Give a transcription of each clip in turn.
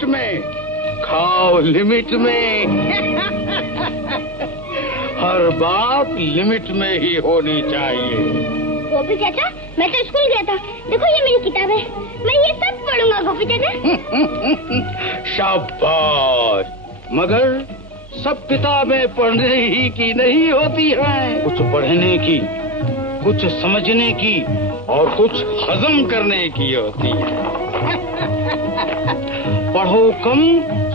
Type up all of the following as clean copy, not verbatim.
Limit में, खाओ limit में। हर बात लिमिट में ही होनी चाहिए। गोपी चाचा, मैं तो स्कूल गया था। देखो ये मेरी किताब है, मैं ये सब पढ़ूंगा गोपी चाचा। शाबाश। मगर सब किताबें पढ़ने ही की नहीं होती हैं। कुछ पढ़ने की, कुछ समझने की और कुछ हजम करने की होती है। पढ़ो कम,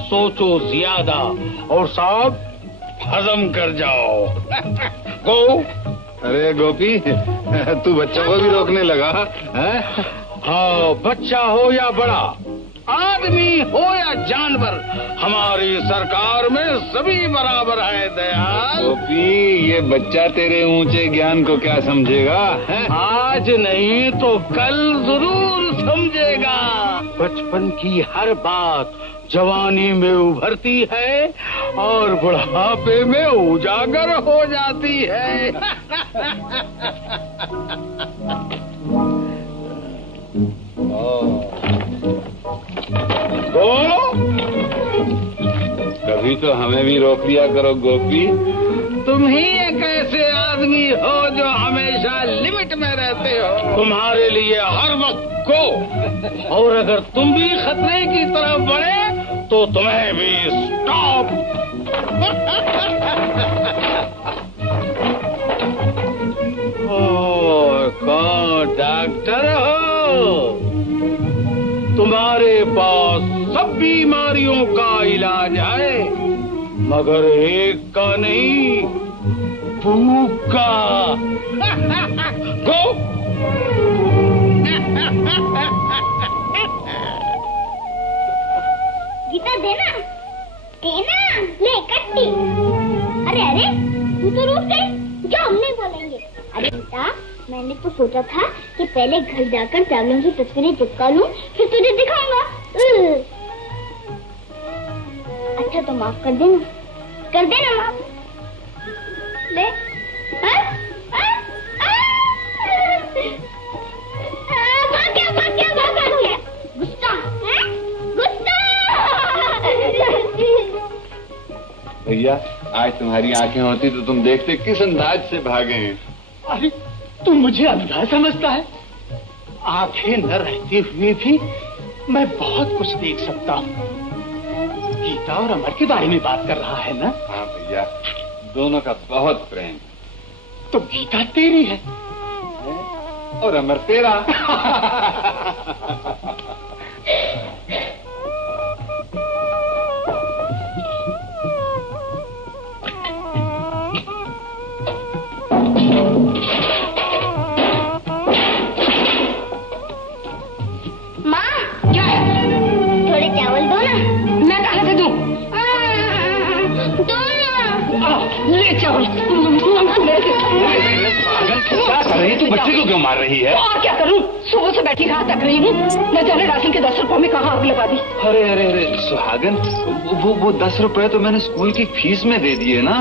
सोचो ज्यादा और सब हजम कर जाओ। गो। अरे गोपी, तू बच्चों को भी रोकने लगा है? हाँ, बच्चा हो या बड़ा, आदमी हो या जानवर, हमारी सरकार में सभी बराबर है दयाल। गोपी, ये बच्चा तेरे ऊंचे ज्ञान को क्या समझेगा है? आज नहीं तो कल जरूर समझेगा। बचपन की हर बात जवानी में उभरती है और बुढ़ापे में उजागर हो जाती है। बोलो। कभी तो हमें भी रोक दिया करो गोपी। तुम ही एक ऐसे आदमी हो जो हमेशा लिमिट में रहते हो। तुम्हारे लिए हर वक्त को, और अगर तुम भी खतरे की तरफ बढ़े तो तुम्हें भी स्टॉप। कौन डॉक्टर हो? तुम्हारे पास सब बीमारियों का इलाज है, मगर एक का नहीं, भूख का। गो। गीता देना, देना, ले कट्टी। अरे अरे, तू तो रुक गई, जो हम नहीं बोलेंगे। अरे गीता, मैंने तो सोचा था कि पहले घर जाकर चावलों की तस्वीरें चिपका लूं, फिर तुझे दिखाऊंगा। अच्छा तो माफ कर देना माफ। ले। भाग गया। गुस्सा है? गुस्सा। भैया, आज तुम्हारी आंखें होती तो तुम देखते किस अंदाज से भागे हैं। अरे तू मुझे अंधा समझता है? आंखें न रहते हुए भी मैं बहुत कुछ देख सकता हूँ। गीता और अमर के बारे में बात कर रहा है ना? हाँ भैया, दोनों का बहुत प्रेम। तो गीता तेरी है और अमर तेरा। क्या कर रही है तू? बच्चे को क्यों मार रही है? और क्या करूं? सुबह से बैठी रात तक रही हूँ, न जाने राशन के 10 रुपए में कहाँ आग लगा दी। अरे अरे अरे सुहागन, वो 10 रुपए तो मैंने स्कूल की फीस में दे दिए ना।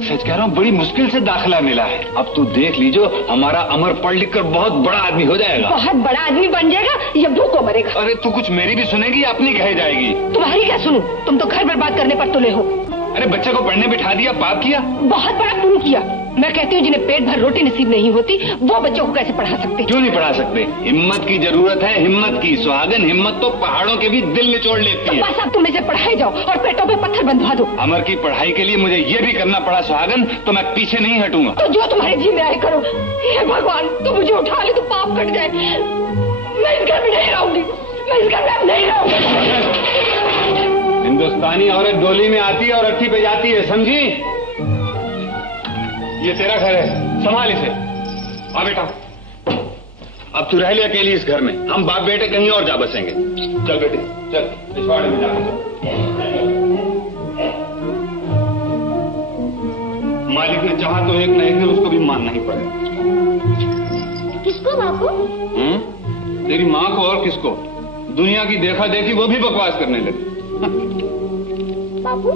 सच कह रहा हूँ, बड़ी मुश्किल से दाखिला मिला है। अब तू देख लीजो, हमारा अमर पढ़ लिख कर बहुत बड़ा आदमी हो जाएगा। बहुत बड़ा आदमी बन जाएगा या भूखों मरेगा? अरे तू कुछ मेरी भी सुनेगी या अपनी कहे जाएगी? तुम्हारी क्या सुनूं? तुम तो घर बर्बाद करने पर तुले हो। अरे बच्चे को पढ़ने बिठा दिया, पाप किया? बहुत बड़ा पुण्य किया। मैं कहती हूँ जिन्हें पेट भर रोटी नसीब नहीं होती, वो बच्चों को कैसे पढ़ा सकते? क्यों नहीं पढ़ा सकते? हिम्मत की जरूरत है, हिम्मत की। सुहागन, हिम्मत तो पहाड़ों के भी दिल निचोड़ लेती है। बस अब तुम इसे पढ़ाई जाओ और पेटों पे पत्थर बंधवा दो। अमर की पढ़ाई के लिए मुझे ये भी करना पड़ा सुहागन, तो मैं पीछे नहीं हटूंगा। तो जो तुम्हारे जी में आए करो। हे भगवान, तू मुझे उठा ले तो पाप कट जाए। मैं इस घर में नहीं रहूंगी, मैं इस घर में नहीं रहूंगी। हिंदुस्तानी औरत डोली में आती है और अट्ठी पे जाती है, समझी? ये तेरा घर है, संभाल इसे। आ बेटा, अब तू रह ले अकेली इस घर में। हम बाप बेटे कहीं और जा बसेंगे। चल बेटे, चल पिछवाड़े में जा। मालिक ने चाहा तो एक न एक दिन उसको भी मानना ही पड़ेगा। किसको बापू? तेरी माँ को और किसको? दुनिया की देखा देखी वो भी बकवास करने लगी। बापू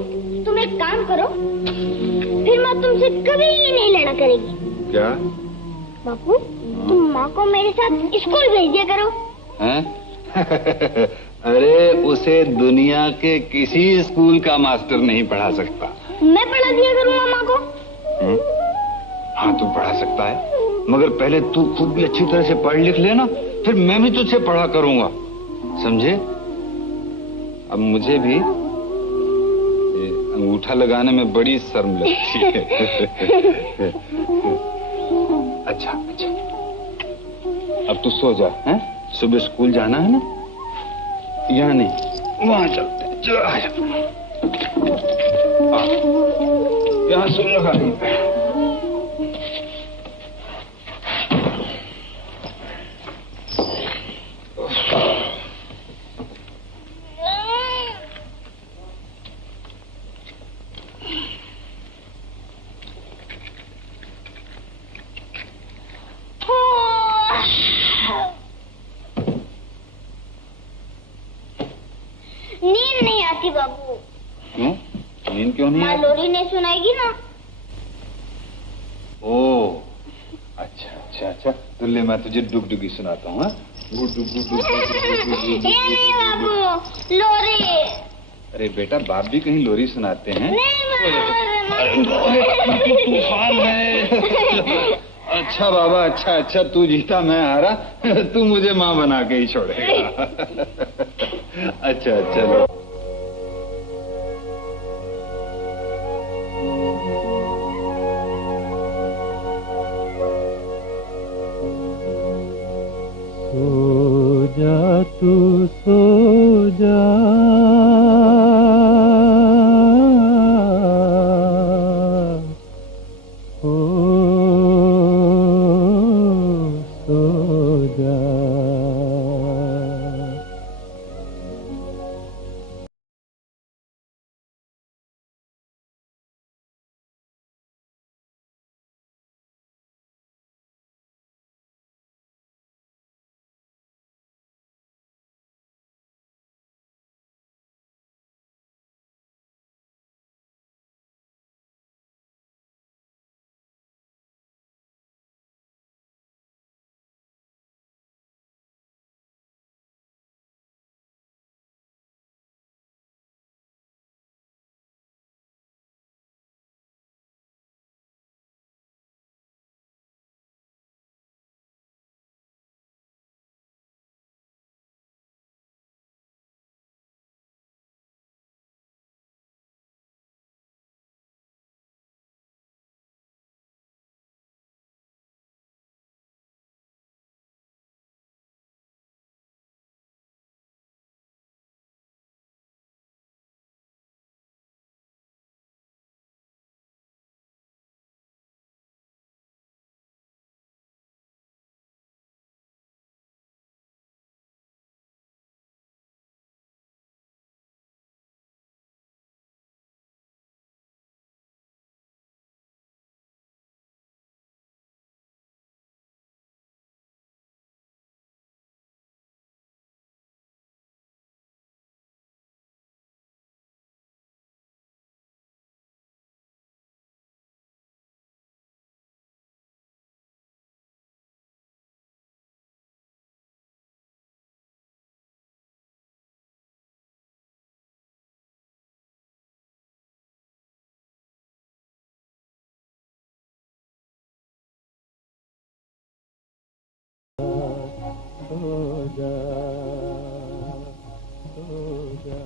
तुम एक काम करो, फिर माँ तुमसे कभी ये नहीं लड़ा करेगी। क्या? बापू तुम माँ को मेरे साथ स्कूल भेज दिया करो। हैं? अरे उसे दुनिया के किसी स्कूल का मास्टर नहीं पढ़ा सकता। मैं पढ़ा दिया करूँ मामा को। हाँ तू पढ़ा सकता है, मगर पहले तू खुद भी अच्छी तरह से पढ़ लिख लेना, फिर मैं भी तुझसे पढ़ा करूंगा, समझे? अब मुझे भी अंगूठा लगाने में बड़ी शर्म लगती है। अच्छा अच्छा, अब तू सो जा, हैं? सुबह स्कूल जाना है ना? यहाँ नहीं, वहाँ चलते हैं। चलो आ जा, यहाँ सुन लगा। नींद नहीं आती बाबू। क्यों? नींद क्यों नहीं माँ आती? लोरी नहीं सुनाएगी ना। ओ अच्छा अच्छा अच्छा, तो ले मैं तुझे डुगडुगी सुनाता हूँ। ये नहीं बाबू, लोरी। अरे बेटा, बाप भी कहीं लोरी सुनाते हैं। नहीं तूफान है। अच्छा बाबा, अच्छा अच्छा, तू जीता मैं हारा, तू मुझे माँ बना के ही छोड़ेगा। अच्छा चलो। सो जा तू सो जा, ओ सो जा। सो जा, सो जा।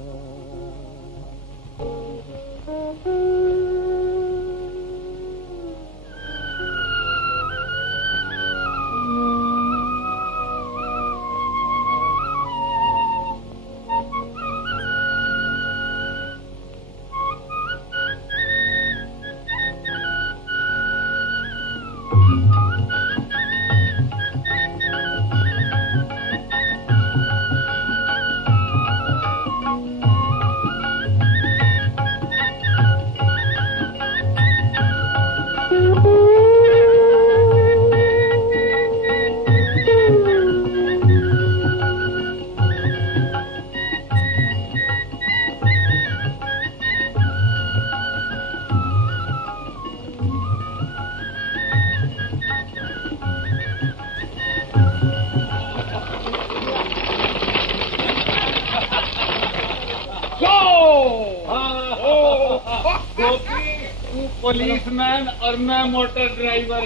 पुलिसमैन और मैं मोटर ड्राइवर।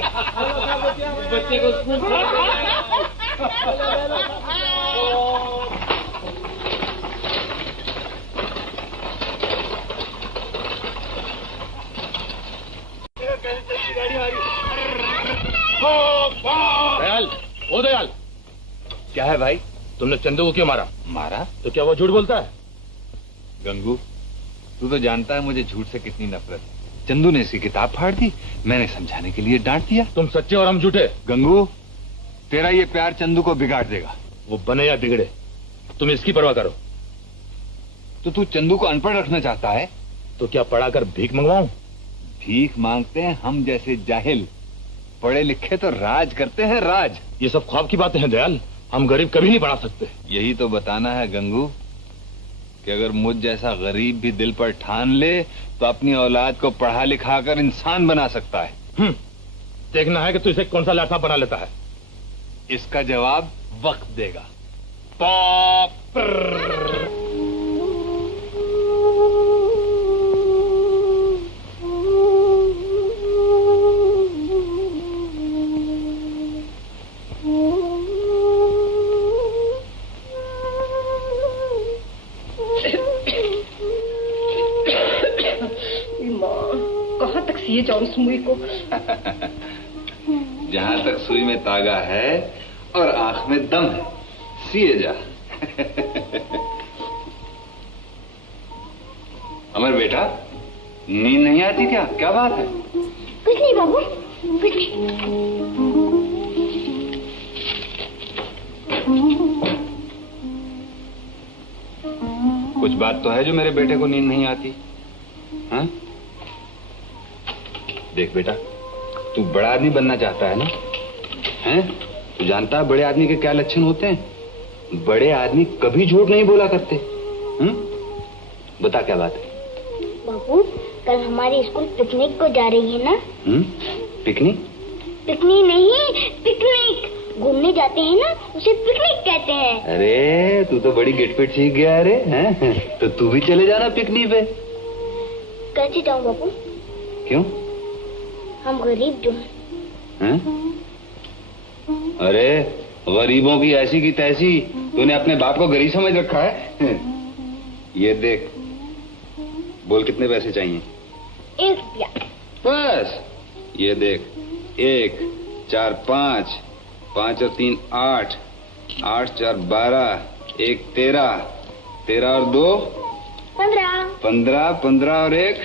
बच्चे को स्कूल दयाल, ओ दयाल, क्या है भाई? तुमने चंदू को क्यों मारा? मारा? तो क्या वो झूठ बोलता है? गंगू, तू तो जानता है मुझे झूठ से कितनी नफरत है। चंदू ने इसकी किताब फाड़ दी, मैंने समझाने के लिए डांट दिया। तुम सच्चे और हम झूठे। गंगू, तेरा ये प्यार चंदू को बिगाड़ देगा। वो बने या बिगड़े, तुम इसकी परवाह करो। तो तू चंदू को अनपढ़ रखना चाहता है? तो क्या पढ़ाकर भीख मंगवाऊं? भीख मांगते हैं हम जैसे जाहिल, पढ़े लिखे तो राज करते हैं, राज। ये सब ख्वाब की बातें हैं दयाल, हम गरीब कभी नहीं पढ़ा सकते। यही तो बताना है गंगू कि अगर मुझ जैसा गरीब भी दिल पर ठान ले तो अपनी औलाद को पढ़ा लिखा कर इंसान बना सकता है। देखना है कि तू इसे कौन सा लाठा बना लेता है। इसका जवाब वक्त देगा। कहाँ तक सिए जाऊं इस मुई को? जहाँ तक सुई में तागा है और आंख में दम है, सिए जा। अमर बेटा, नींद नहीं आती क्या? क्या बात है? कुछ नहीं बाबू, कुछ नहीं। कुछ बात तो है जो मेरे बेटे को नींद नहीं आती। हाँ? देख बेटा, तू बड़ा आदमी बनना चाहता है ना? हैं? तू जानता है बड़े आदमी के क्या लक्षण होते हैं? बड़े आदमी कभी झूठ नहीं बोला करते। बता क्या बात है? बाबू, कल हमारी स्कूल पिकनिक को जा रही है ना? पिकनिक? पिकनिक नहीं, पिकनिक। घूमने जाते हैं ना, उसे पिकनिक कहते हैं। अरे तू तो बड़ी गिटपिट सीख गया। अरे हैं? तो तू भी चले जाना पिकनिक पे। कैसे जाऊं बाबू? क्यों? हम गरीब जो हैं। अरे गरीबों की ऐसी की तैसी, तूने अपने बाप को गरीब समझ रखा है। ये देख, बोल कितने पैसे चाहिए? 1 रुपया। बस ये देख, 1 4 5, 5 और 3 8, 8 4 12, 1 13, 13 और 2 15, 15, 15 और 1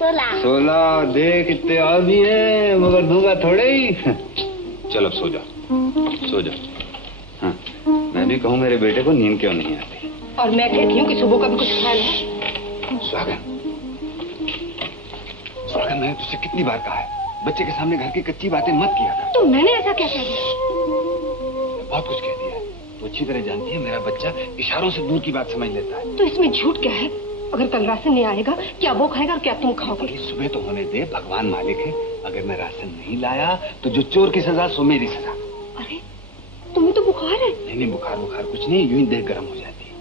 16। देख इतने और भी है, मगर दूंगा थोड़े ही। चल अब सो जा, सो जा। हाँ, मैं भी कहूँ मेरे बेटे को नींद क्यों नहीं आती। और मैं कहती हूँ कि सुबह का भी कुछ ख्याल है। स्वागत, स्वागत, मैंने तुझसे कितनी बार कहा है बच्चे के सामने घर की कच्ची बातें मत किया कर। तो मैंने ऐसा क्या कह दिया? बहुत कुछ कह दिया है। तू अच्छी तरह जानती है मेरा बच्चा इशारों से दूर की बात समझ लेता है। तो इसमें झूठ क्या है? अगर कल राशन नहीं आएगा, क्या वो खाएगा और क्या तुम खाओगे? सुबह तो होने दे, भगवान मालिक है। अगर मैं राशन नहीं लाया तो जो चोर की सजा सो मेरी सजा। अरे तुम्हें तो बुखार है। नहीं, बुखार बुखार कुछ नहीं, यूं ही देह गर्म हो जाती है।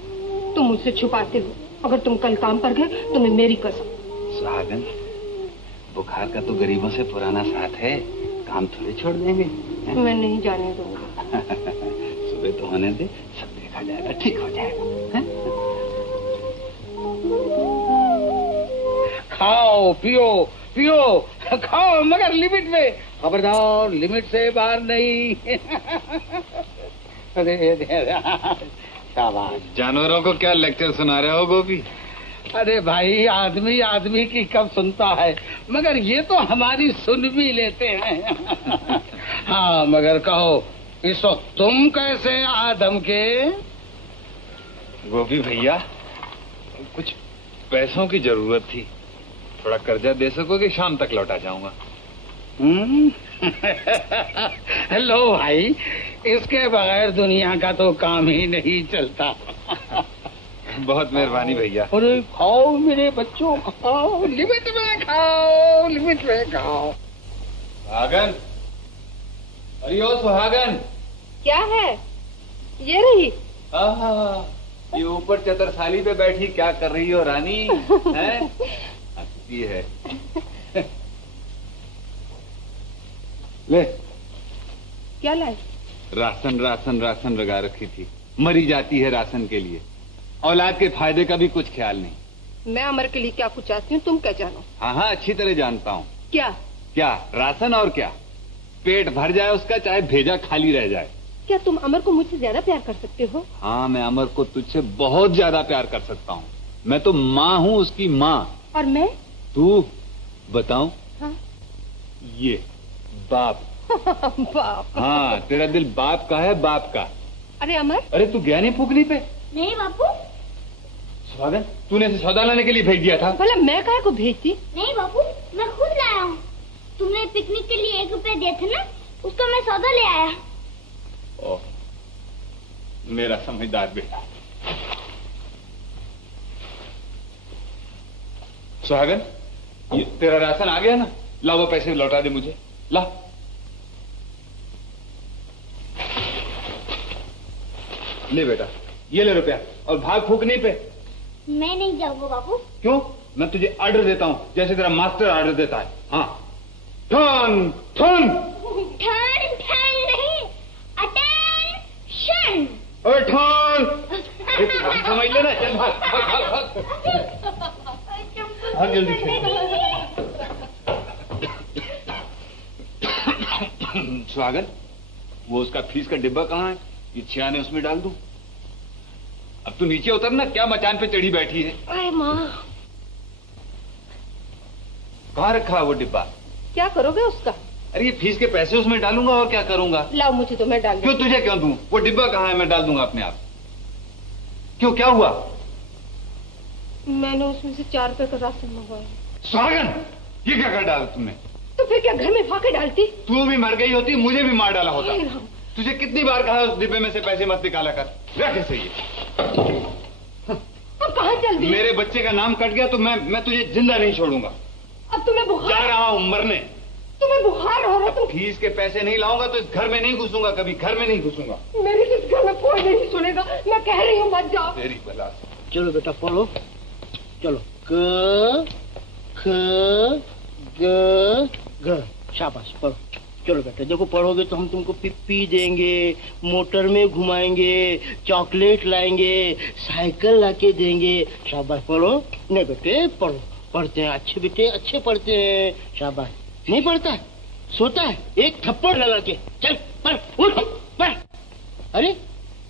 तुम मुझसे छुपाते हो। अगर तुम कल काम पर गए तो मैं मेरी कसम। सुहागन, बुखार का तो गरीबों से पुराना साथ है, काम थोड़े छोड़ देंगे। मैं नहीं जाने दूंगा। सुबह तो होने दे, सब देखा जाएगा, ठीक हो जाएगा। खाओ पियो पियो, खाओ मगर लिमिट में, खबरदार लिमिट से बाहर नहीं। शाबाश। जानवरों को क्या लेक्चर सुना रहे हो गोपी? अरे भाई, आदमी आदमी की कब सुनता है, मगर ये तो हमारी सुन भी लेते हैं। हाँ मगर कहो, इस वक्त तुम कैसे आदम के? गोपी भैया, कुछ पैसों की जरूरत थी, थोड़ा कर्जा दे सकोगे? शाम तक लौटा जाऊंगा। लो भाई, इसके बगैर दुनिया का तो काम ही नहीं चलता। बहुत मेहरबानी भैया। अरे खाओ मेरे बच्चों, खाओ, लिमिट में खाओ, लिमिट में खाओ। सुहागन, अरे ओ सुहागन। क्या है? ये रही। ये ऊपर चतरसाली पे बैठी क्या कर रही हो रानी? हैं? हंसती है। ले क्या लाए? राशन राशन राशन लगा रखी थी, मरी जाती है राशन के लिए, औलाद के फायदे का भी कुछ ख्याल नहीं। मैं अमर के लिए क्या कुछ चाहती हूँ तुम क्या जानो? हाँ हाँ अच्छी तरह जानता हूँ। क्या? क्या राशन और क्या, पेट भर जाए उसका, चाहे भेजा खाली रह जाए। क्या तुम अमर को मुझसे ज्यादा प्यार कर सकते हो? हाँ मैं अमर को तुझसे बहुत ज्यादा प्यार कर सकता हूँ। मैं तो माँ हूँ उसकी माँ। और मैं? तू बताऊं? हाँ। ये बाप। बाप। हाँ तेरा दिल बाप का है, बाप का। अरे अमर, अरे तू गया नहीं फूकनी पे? नहीं बापू। स्वागत, तूने इसे सौदा लाने के लिए भेज दिया था? भला मैं काहे को भेजती? नहीं बापू, मैं खुद लाया हूँ। तुमने पिकनिक के लिए 1 रुपया दिए थे ना, उसका मैं सौदा ले आया। ओह, मेरा समझदार बेटा। सुहागन, ये तेरा राशन आ गया ना? ला वो पैसे लौटा दे मुझे, ला। ले बेटा, ये ले रुपया, और भाग फूकने पे। मैं नहीं जाऊंगा बापू। क्यों? मैं तुझे ऑर्डर देता हूँ, जैसे तेरा मास्टर ऑर्डर देता है। हाँ, ठन ठन। ठन ठन नहीं, अटेंशन। अरे ठन, समझ लेना। चल भाग भाग भाग भाग जल्दी से। स्वागत, वो उसका फीस का डिब्बा कहाँ है? ये छियाने उसमें डाल दूं? अब तू नीचे उतर ना, क्या मचान पे चढ़ी बैठी है? अरे माँ, कहाँ रखा है वो डिब्बा? क्या करोगे उसका? अरे ये फीस के पैसे उसमें डालूंगा, और क्या करूंगा? लाओ मुझे, तो मैं डाल क्यों? तुझे क्यों दूं? वो डिब्बा कहाँ है? मैं डाल दूंगा अपने आप। क्यों, क्या हुआ? मैंने उसमें से 4 रुपए का राशन मंगवाया। स्वागन, ये क्या कर डाला तुमने? तो फिर क्या घर में फाके डालती? तू भी मर गई होती, मुझे भी मार डाला होता। हे राम। तुझे कितनी बार कहा उस डिब्बे में से पैसे मत निकाला कर। रख इसे। ये अब कहाँ चल दी? मेरे बच्चे का नाम कट गया तो मैं तुझे जिंदा नहीं छोड़ूंगा। अब तुम्हें जा बुखार, रहा हूँ मरने। तुम्हें बुखार हो रहा, तुम फीस के पैसे नहीं लाऊंगा तो इस घर में नहीं घुसूंगा, कभी घर में नहीं घुसूंगा। मेरे इस घर में कोई नहीं सुनेगा। मैं कह रही हूँ मत जाओ। तेरी बला से। चलो बेटा पढ़ो, चलो। क ख ग घ, शाबाश पढ़ो। चलो बेटा, देखो पढ़ोगे तो हम तुमको पिप्पी देंगे, मोटर में घुमाएंगे, चॉकलेट लाएंगे, साइकिल लाके देंगे। शाबाश पढ़ो। नहीं बेटे पढ़ो, पढ़ते हैं अच्छे बेटे, अच्छे पढ़ते हैं। शाबाश। नहीं पढ़ता है, सोता है, एक थप्पड़ लगा के। चल पढ़, उठ पढ़। अरे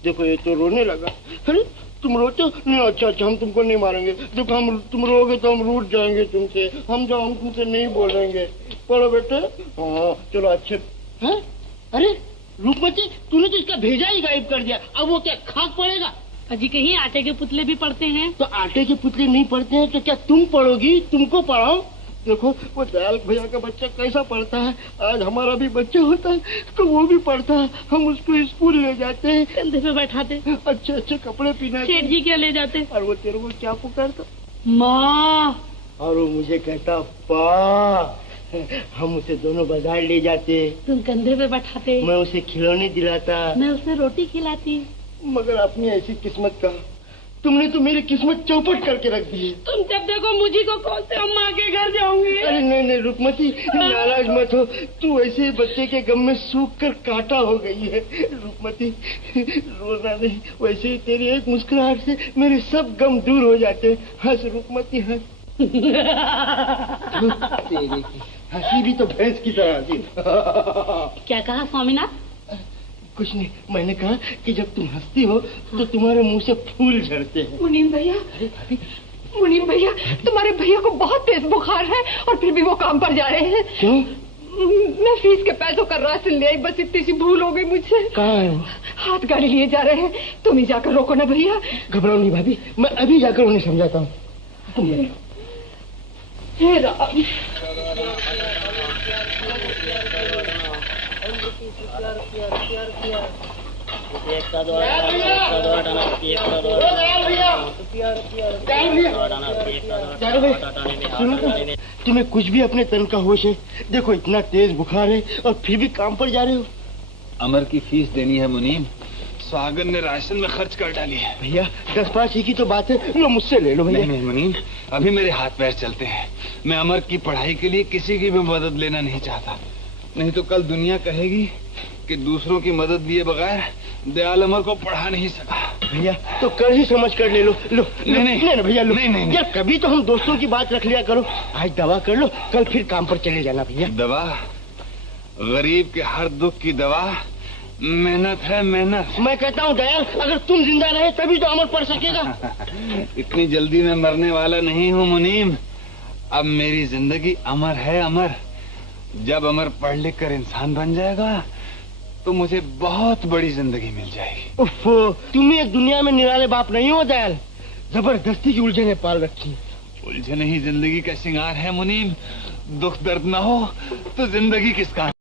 देखो ये तो रोने लगा। अरे तुम रोते हो? नहीं, अच्छा अच्छा, हम तुमको नहीं मारेंगे। देखो हम, तुम रोगे तो हम रूठ जाएंगे तुमसे। हम तुमसे नहीं बोलेंगे। पढ़ो बेटे। हाँ चलो अच्छे। हैं? अरे रूपमती, तूने तो इसका भेजा ही गायब कर दिया। अब वो क्या खाक पड़ेगा? अजी कहीं आटे के पुतले भी पढ़ते हैं? तो आटे के पुतले नहीं पढ़ते हैं तो क्या तुम पढ़ोगी? तुमको पढ़ाओ। देखो वो दयाल भैया का बच्चा कैसा पढ़ता है। आज हमारा भी बच्चा होता है तो वो भी पढ़ता है। हम उसको स्कूल ले जाते हैं, कंधे पे बैठाते, अच्छे अच्छे कपड़े पहनाते। सेठ जी क्या ले जाते, और वो तेरे को क्या पुकारता? माँ। और वो मुझे कहता पा। हम उसे दोनों बाजार ले जाते, तुम कंधे पे बैठाते, मैं उसे खिलौने दिलाता, मैं उसे रोटी खिलाती। मगर अपनी ऐसी किस्मत का, तुमने तो मेरी किस्मत चौपट करके रख दी है। तुम जब देखो मुझी को कौन से हम माँ के घर जाऊंगी। अरे नहीं नहीं रुकमती, नाराज मत हो। तू ऐसे बच्चे के गम में सूख कर कांटा हो गई है। रुकमती रोना नहीं, वैसे ही तेरी एक मुस्कुराहट से मेरे सब गम दूर हो जाते हैं। हंस रुकमती हंस। तेरी की हंसी भी तो भैंस की तरह थी। क्या कहा स्वामीनाथ? कुछ नहीं, मैंने कहा कि जब तुम हंसती हो तो तुम्हारे मुंह से फूल झड़ते हैं। मुनीम भैया, मुनीम भैया, तुम्हारे भैया को बहुत तेज बुखार है और फिर भी वो काम पर जा रहे हैं। क्यों? मैं फीस के पैसों का राशन ले आई, बस इतनी सी भूल हो गई मुझसे। कहाँ है वो? हाथ गाड़ी लिए जा रहे हैं, तुम ही जाकर रोको ना भैया। घबराओ नहीं भाभी, मैं अभी जाकर उन्हें समझाता हूँ। तुम जाओ। हे राम। तुम्हें कुछ भी अपने तन का होश है? देखो इतना तेज बुखार है और फिर भी काम पर जा रहे हो। अमर की फीस देनी है मुनीम, सागर ने राशन में खर्च कर डाली है। भैया 10-5 ही की तो बात है, लो मुझसे ले लो भैया। नहीं मुनीम, अभी मेरे हाथ पैर चलते हैं। मैं अमर की पढ़ाई के लिए किसी की भी मदद लेना नहीं चाहता। नहीं तो कल दुनिया कहेगी कि दूसरों की मदद दिए बगैर दयाल अमर को पढ़ा नहीं सका। भैया तो कर ही समझ कर ले लो। लो नहीं भैया लो। नहीं यार कभी तो हम दोस्तों की बात रख लिया करो। आज दवा कर लो, कल फिर काम पर चले जाना भैया। दवा? गरीब के हर दुख की दवा मेहनत है, मेहनत। मैं कहता हूँ दयाल, अगर तुम जिंदा रहे तभी तो अमर पढ़ सकेगा। इतनी जल्दी मैं मरने वाला नहीं हूँ मुनीम। अब मेरी जिंदगी अमर है, अमर। जब अमर पढ़ लिख कर इंसान बन जाएगा तो मुझे बहुत बड़ी जिंदगी मिल जाएगी। उफ, तुम एक दुनिया में निराले बाप नहीं हो दयाल। जबरदस्ती की उलझने पाल रखी। उलझने ही जिंदगी का श्रृंगार है मुनीम। दुख दर्द ना हो तो जिंदगी किस काम।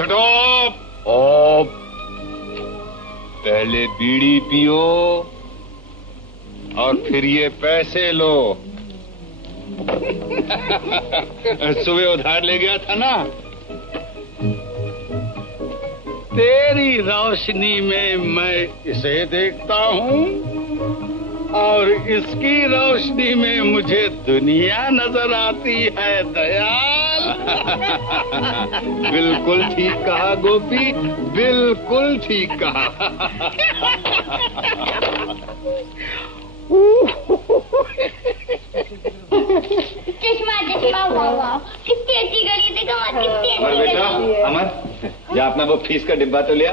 स्टॉप। ऑफ। पहले बीड़ी पियो और फिर ये पैसे लो। सुबह उधार ले गया था ना। तेरी रोशनी में मैं इसे देखता हूँ और इसकी रोशनी में मुझे दुनिया नजर आती है दयाल। बिल्कुल ठीक कहा गोपी, बिल्कुल ठीक कहा। चश्मा चश्मा वाह वाह, कितनी अच्छी घड़ी देखो, कितनी अमर अच्छी बेटा, घड़ी। अमर जा अपना वो फीस का डिब्बा तो लिया।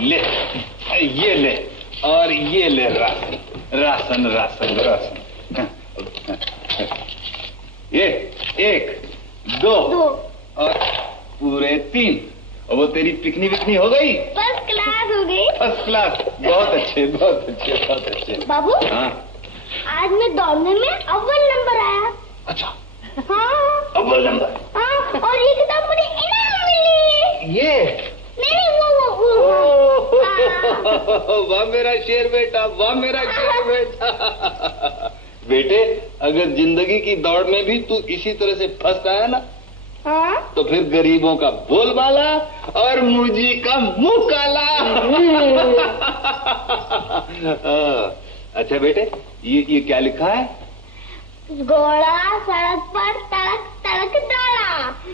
ले ये ले और ये ले राशन राशन राशन राशन। ये 1 2 और पूरे 3। और वो तेरी पिकनी विकनी हो गई? फर्स्ट क्लास हो गई। First class. बहुत अच्छे बहुत अच्छे बहुत अच्छे। बाबू हाँ आज मैं दौड़ने में अव्वल नंबर आया। अच्छा हाँ अव्वल नंबर। हाँ और ये किताब मुझे इनाम मिली। ये नहीं वो हाँ। वाह मेरा शेर बेटा, वाह मेरा शेर बेटा। बेटे, अगर जिंदगी की दौड़ में भी तू इसी तरह से फंस गया ना, हाँ? तो फिर गरीबों का बोलबाला और मुझी का मुंह काला। अच्छा बेटे, ये क्या लिखा है? घोड़ा सड़क पर तड़क तड़क दौड़ा,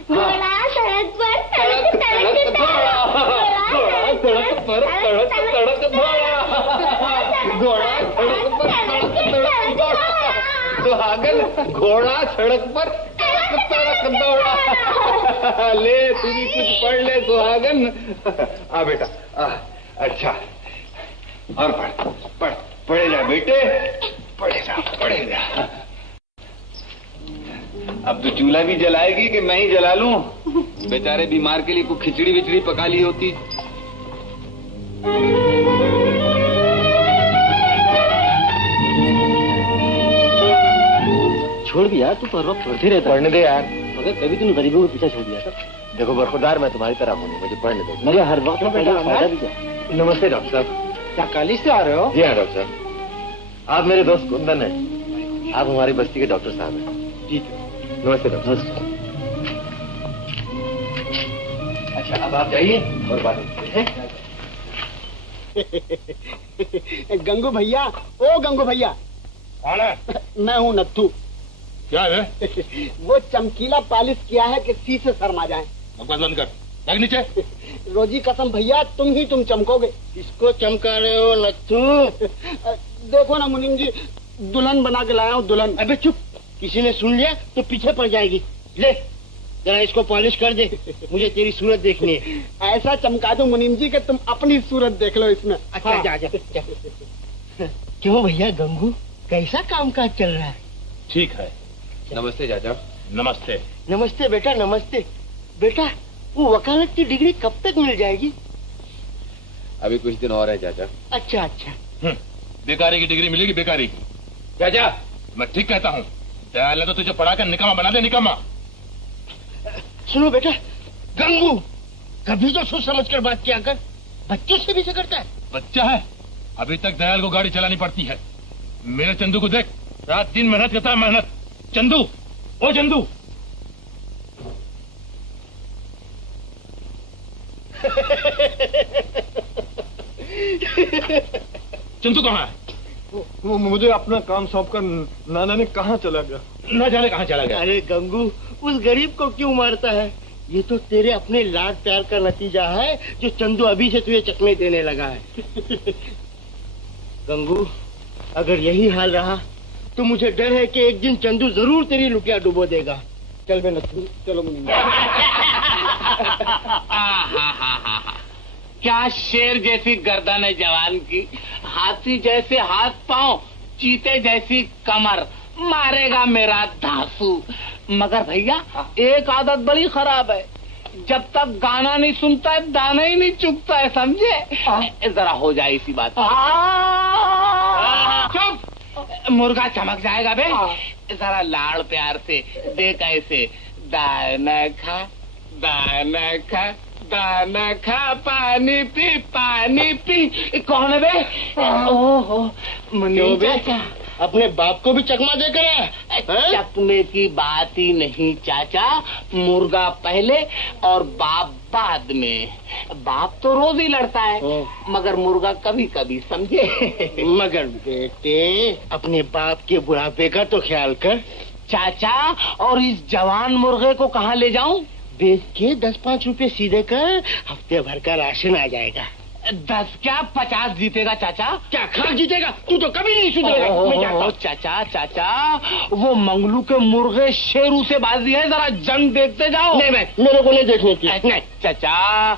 घोड़ा सड़क पर तड़क तड़क दौड़ा, घोड़ा सड़क पर तड़क तड़क दौड़ा, घोड़ा सड़क पर तड़क तड़क दौड़ा, सुहागन घोड़ा सड़क पर तड़क तड़क दौड़ा। ले तू भी कुछ पढ़ ले सुहागन। आ बेटा, अच्छा, और पढ़े जा बेटे, पढ़े जा। अब तो चूल्हा भी जलाएगी कि मैं ही जला लूं? बेचारे बीमार के लिए कोई खिचड़ी विचड़ी पका ली होती। छोड़ भी यार, तू पर वक्त पढ़ते रहता। पढ़ने दे यार। मगर कभी तूने गरीबों को पीछा छोड़ दिया था। देखो बरखुरदार, मैं तुम्हारी तरह हूँ, मुझे पढ़ने दो। मगर हर वक्त फायदा भी क्या? नमस्ते डॉक्टर साहब। क्या कॉलेज से आ रहे हो? जी हाँ डॉक्टर साहब, आप मेरे दोस्त कुंदन हैं, आप हमारी बस्ती के डॉक्टर साहब हैं। ठीक है। नमस्ते डॉक्टर साहब। अच्छा, अब आप जाइए और बात करते हैं। गंगू भैया, ओ गंगू भैया। कौन है? मैं हूँ नत्थू। क्या है? वो चमकीला पॉलिश किया है कि शीशे शर्मा जाए। बकवास बंद कर, लग नीचे। रोजी कसम भैया, तुम चमकोगे। किसको चमका रहे हो नत्थू? देखो ना मुनीम जी, दुल्हन बना के लाया हूँ, दुल्हन। अबे चुप, किसी ने सुन लिया तो पीछे पड़ जाएगी। ले जरा इसको पॉलिश कर दे, मुझे तेरी सूरत देखनी है। ऐसा चमका दो मुनीम जी कि तुम अपनी सूरत देख लो इसमें। अच्छा हाँ। जा। क्यों भैया गंगू, कैसा कामकाज चल रहा है? ठीक है। नमस्ते चाचा। नमस्ते। नमस्ते बेटा, नमस्ते। बेटा, वो वकालत की डिग्री कब तक मिल जाएगी? अभी कुछ दिन और है चाचा। अच्छा अच्छा। बेकारी की डिग्री मिलेगी, बेकारी की। चाचा, मैं ठीक कहता हूँ, दयाल ने तो तुझे पढ़ाकर निकम्मा बना दे, निकम्मा। सुनो बेटा, गंगू कभी तो सोच समझ कर बात किया कर, बच्चों से भी से करता है। बच्चा है, अभी तक दयाल को गाड़ी चलानी पड़ती है। मेरे चंदू को देख, रात दिन मेहनत करता है, मेहनत। चंदू, ओ चंदू। चंदू कहाँ है? मुझे अपना काम सौंपकर नाना ने कहाँ चला गया? न जाने कहाँ चला गया। अरे गंगू, उस गरीब को क्यों मारता है? ये तो तेरे अपने लाड प्यार का नतीजा है जो चंदू अभी से तुझे चकमे देने लगा है। गंगू, अगर यही हाल रहा तो मुझे डर है कि एक दिन चंदू जरूर तेरी लुटिया डुबो देगा। चल बे नथु, चलो मुनीम। क्या शेर जैसी गर्दन है जवान की, हाथी जैसे हाथ पांव, चीते जैसी कमर, मारेगा मेरा धांसू। मगर भैया एक आदत बड़ी खराब है, जब तक गाना नहीं सुनता है दाना ही नहीं चुगता है, समझे? जरा हो जाए इसी बात। चुप, मुर्गा चमक जाएगा बे। जरा लाड़ प्यार से देख ऐसे, दाना खा दाना खा दाना खा, पानी पी। कौन है बे? ओहो मुनीम चाचा। अपने बाप को भी चकमा देकर है? चकमे की बात ही नहीं चाचा, मुर्गा पहले और बाप बाद में। बाप तो रोज ही लड़ता है, मगर मुर्गा कभी कभी, समझे? मगर बेटे, अपने बाप के बुढ़ापे का तो ख्याल कर। चाचा, और इस जवान मुर्गे को कहाँ ले जाऊं? बेच के 10-5 रुपए सीधे कर, हफ्ते भर का राशन आ जाएगा। 10 क्या 50 जीतेगा चाचा? क्या खाक जीतेगा? तू तो कभी नहीं सुधरेगा। मैं जाता हूं। चाचा, वो मंगलू के मुर्गे शेरू से बाजी है, जरा जंग देखते जाओ। नहीं, मेरे को नहीं देखने की। नहीं चाचा,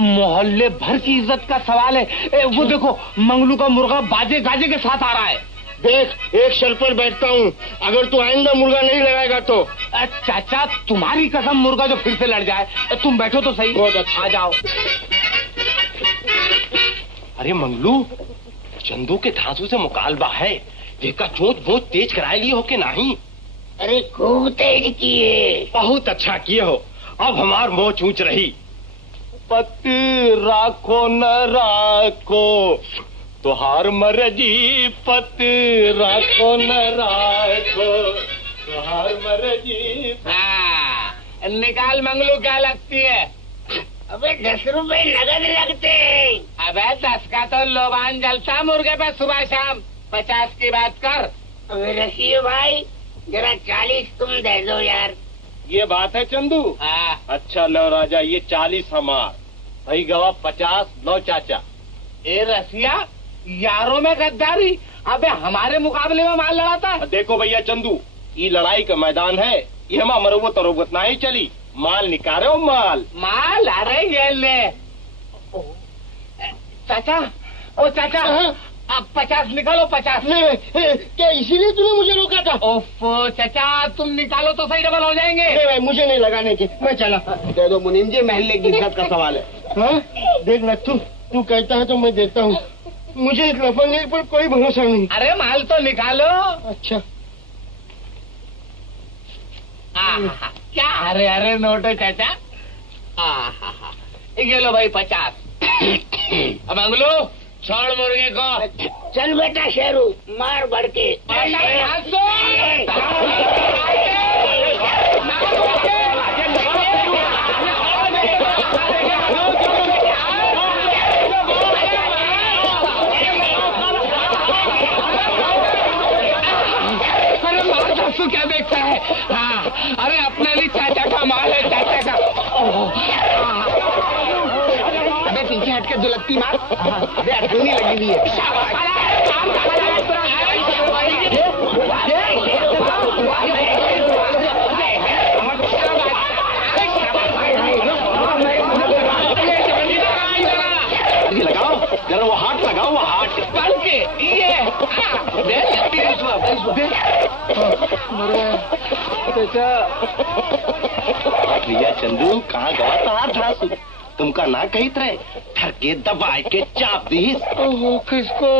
मोहल्ले भर की इज्जत का सवाल है। वो देखो, मंगलू का मुर्गा बाजे गाजे के साथ आ रहा है। देख, एक शर पर बैठता हूँ, अगर तू आइंदा मुर्गा नहीं लगाएगा तो। चाचा, तुम्हारी कसम, मुर्गा जो फिर से लड़ जाए। तुम बैठो तो सही। बहुत अच्छा। आ जाओ। अरे मंगलू, चंदू के धांसू से मुकालबा है, देखा चोंच बोझ तेज कराए लिए हो के नहीं? अरे खूब तेज किए। बहुत अच्छा किए हो, अब हमार मोच ऊंच रही। पति राखो न राखो, तुहार मर्जी पत राखो न राखो, तुहार मर्जी। हाँ, निकाल मंगलू क्या लगती है? अबे 10 रुपए नगद लगते। अबे 10 का तो लोबान जलसा मुर्गे पे सुबह शाम, 50 की बात कर। अबे रखिए भाई, जरा 40 तुम दे दो यार। ये बात है चंदू? हाँ। अच्छा लो राजा, ये 40 हमार, भाई गवा 50 लो चाचा। ए रसिया, यारों में गद्दारी। अबे हमारे मुकाबले में माल लड़ाता है। देखो भैया चंदू, ये लड़ाई का मैदान है, ये हम मरुवत तरुवत ना ही चली, माल निकालो माल। माल? अरे ये ले चाचा, ओ चाचा, अब 50 निकालो, 50। क्या इसीलिए तूने मुझे रोका था? ओफो चाचा, तुम निकालो तो सही डबल हो जाएंगे। नहीं भाई, मुझे नहीं लगाने के, मैं चला। दे दो मुनीम जी, महल्ले की इज्जत का सवाल है। हाँ? देख नथु, तू कहता है तो मैं देता हूँ, मुझे इस लफंगे पर कोई भरोसा नहीं। अरे माल तो निकालो। अच्छा क्या अरे अरे नोट है चाचा। ये लो भाई 50। अब अंगलू छोड़ मुर्गे को। चल बेटा शेरू, मार बढ़ के। क्या देखता है? हाँ, अरे अपने लिए चाचा का माल है, चाचा का। अबे पीछे हट के दुलत्ती मार। अबे अठन्नी लगी हुई है। लगाओ जरा, वो हाथ लगाओ, वो हाथ पल के ये भैया चंदू, कहाँ गवा था तुमका ना कही तरह ठरके दबाए के चाप दी। किसको?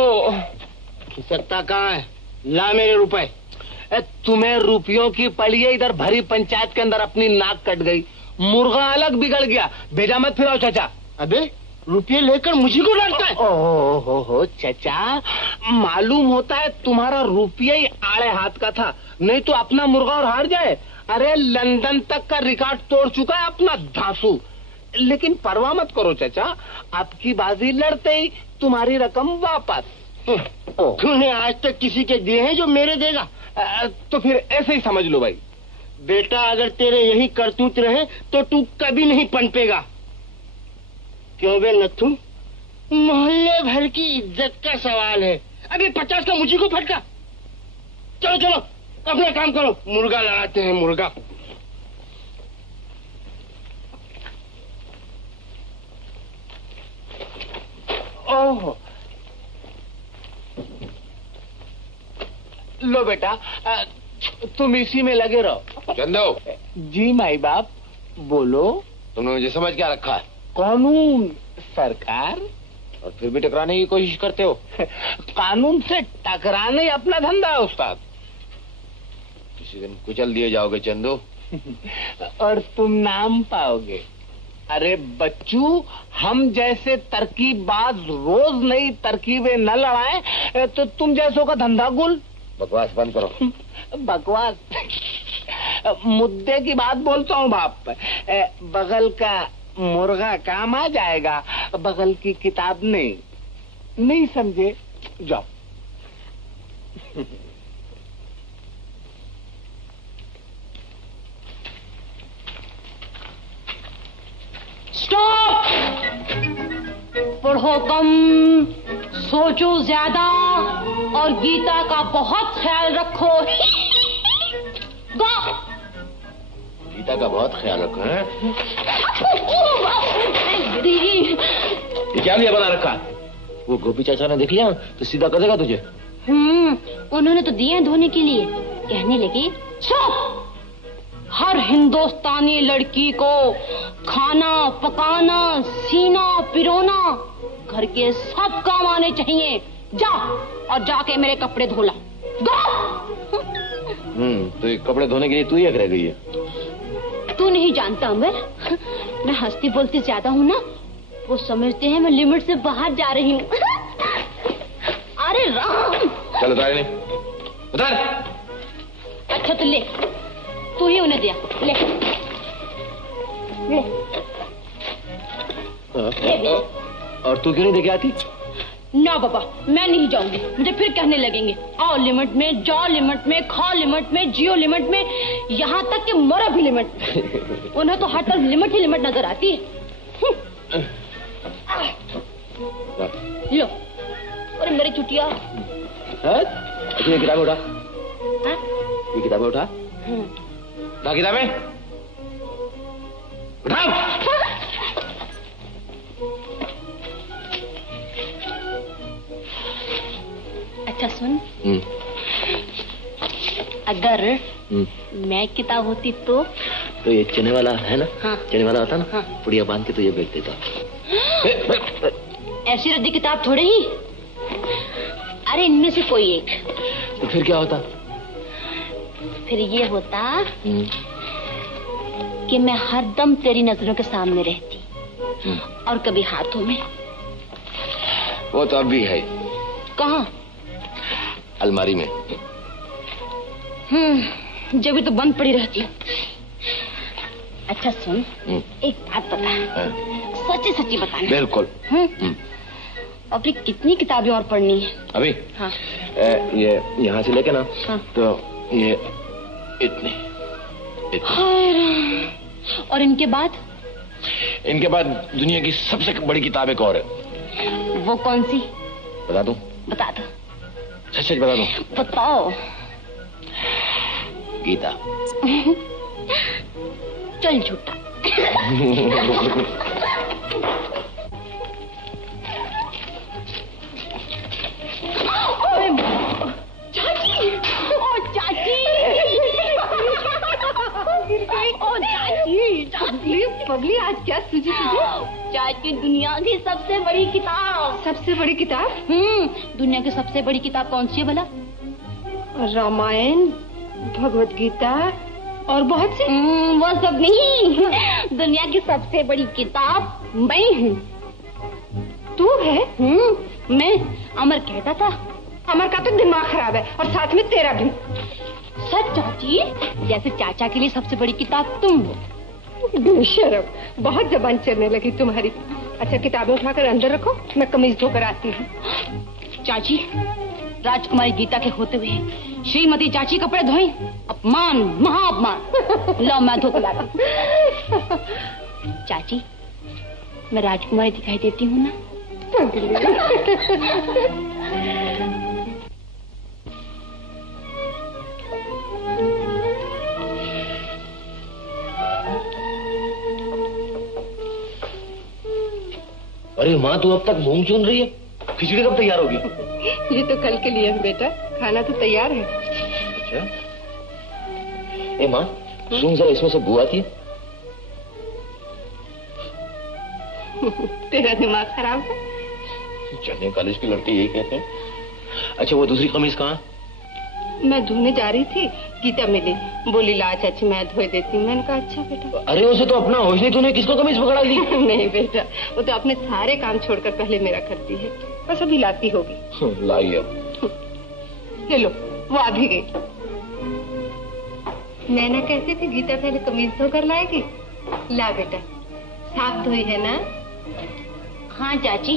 सकता कहाँ है? ला मेरे रुपए। तुम्हें रुपयों की पड़ी है, इधर भरी पंचायत के अंदर अपनी नाक कट गई, मुर्गा अलग बिगड़ गया। भेजा मत फिराओ चाचा। अबे रुपये लेकर मुझे को डांटता है? हो चाचा, मालूम होता है तुम्हारा रुपया ही आड़े हाथ का था, नहीं तो अपना मुर्गा और हार जाए। अरे लंदन तक का रिकॉर्ड तोड़ चुका है अपना धांसू। लेकिन परवाह मत करो चाचा, आपकी बाजी लड़ते ही तुम्हारी रकम वापस। तूने आज तक किसी के दिए हैं जो मेरे देगा? तो फिर ऐसे ही समझ लो भाई। बेटा अगर तेरे यही करतूत रहे तो तू कभी नहीं पनपेगा। क्यों बे नथु, मोहल्ले भर की इज्जत का सवाल है। अभी 50 का मुझी को फटका। चलो चलो अपना काम करो, मुर्गा लड़ाते हैं मुर्गा। ओह लो बेटा, तुम इसी में लगे रहो। चंदू जी माई बाप, बोलो। तुमने मुझे समझ क्या रखा है? कानून सरकार। और फिर भी टकराने की कोशिश करते हो? कानून से टकराना ही अपना धंधा है उस्ताद। किसी दिन कुचल दिए जाओगे चंदू। और तुम नाम पाओगे। अरे बच्चू, हम जैसे तरकीबबाज रोज नई तरकीबें न लड़ाएं तो तुम जैसों का धंधा गुल। बकवास बंद करो। बकवास? मुद्दे की बात बोलता हूँ बाप। बगल का मुर्गा काम आ जाएगा, बगल की किताब नहीं समझे? जाओ। स्टॉप! पढ़ो कम, सोचो ज्यादा और गीता का बहुत ख्याल रखो। गीता का बहुत ख्याल रखो है? क्या लिया बना रखा? वो गोपी चाचा ने देख लिया तो सीधा कर देगा तुझे। उन्होंने तो दिए धोने के लिए। कहने लगे चुप, हर हिंदुस्तानी लड़की को खाना पकाना, सीना पिरोना, घर के सब काम आने चाहिए। जा और जाके मेरे कपड़े धोला। तो ये कपड़े धोने के लिए तू ही रह गई है। तू नहीं जानता अमर, मैं हंसती बोलती ज्यादा हूँ ना, वो समझते हैं मैं लिमिट से बाहर जा रही हूँ। राम। चल उतार नहीं, उतार। अच्छा तो ले, तू ही उन्हें दिया, ले ले। ये भी। और तू क्यों नहीं देके आती? ना बाबा, मैं नहीं जाऊंगी। मुझे फिर कहने लगेंगे आओ लिमिट में, जाओ लिमिट में, खाओ लिमिट में, जियो लिमिट में, यहाँ तक कि मरो भी लिमिट में। उन्हें तो हर तरफ लिमिट ही लिमिट नजर आती है। लो, अरे मेरी चुटिया। अच्छा ये किताबें उठा। ये किताबें उठा। उठा किताबें, उठाओ। अच्छा सुन, अगर मैं किताब होती तो ये चने वाला है ना? हाँ। चने वाला होता ना? हाँ। पुड़िया बांध के तो ये बेच देता। ऐसी रद्दी किताब थोड़े ही। अरे इनमें से कोई एक। तो फिर क्या होता? फिर ये होता कि मैं हरदम तेरी नजरों के सामने रहती और कभी हाथों में। वो तो अब भी है। कहाँ? अलमारी में। जब भी तो बंद पड़ी रहती है। अच्छा सुन, एक बात बता, सच्ची सच्ची बताना। बिल्कुल। अभी कितनी किताबें और पढ़नी है? अभी? हाँ। ये यहाँ से लेके ना, हाँ। तो ये इतने। और इनके बाद? इनके बाद दुनिया की सबसे बड़ी किताब एक और है। वो कौन सी? बता दूं? बता दो। सच सच बता दूं? बताओ। गीता। चल झूठा। चाची, ओ चाची, ओ चाची, चाची, पगली आज क्या सूझी तुझे? चाची दुनिया की सबसे बड़ी किताब। सबसे बड़ी किताब? दुनिया की सबसे बड़ी किताब कौन सी है भला? रामायण, भगवत गीता और बहुत सी। वो सब नहीं, दुनिया की सबसे बड़ी किताब मैं हूँ। तू है? मैं। अमर कहता था। अमर का तो दिमाग खराब है और साथ में तेरा भी। सच चाची, जैसे चाचा के लिए सबसे बड़ी किताब तुम हो। बेशरम, बहुत जबान चलने लगी तुम्हारी। अच्छा किताबें उठाकर अंदर रखो, मैं कमीज धोकर आती हूँ। चाची, राजकुमारी गीता के होते हुए श्रीमती चाची कपड़े धोई? अपमान, महाअपमान। लो मैं धो के लाती। चाची, मैं राजकुमारी दिखाई देती हूँ ना? अरे माँ, तू अब तक मूंग चुन रही है? खिचड़ी कब तैयार होगी? ये तो कल के लिए है बेटा, खाना तो तैयार है। अच्छा। ए माँ, सुन जरा, इसमें से बू आती है? तेरा दिमाग खराब है। चढ़ने कॉलेज की लड़के यही कहते हैं। अच्छा वो दूसरी कमीज कहाँ? मैं धोने जा रही थी, गीता मिली, बोली ला चाची मैं धोई देती हूँ। मैंने कहा अच्छा बेटा। अरे उसे तो अपना होश नहीं, तूने किसको कमीज पकड़ा दी? नहीं बेटा, वो तो अपने सारे काम छोड़कर पहले मेरा करती है, बस अभी लाती होगी। लाई अब। ले लो, वो आ भी गई। मैं ना कहती थी गीता पहले कमीज धोकर लाएगी। ला बेटा, साफ धोई है ना? हाँ चाची,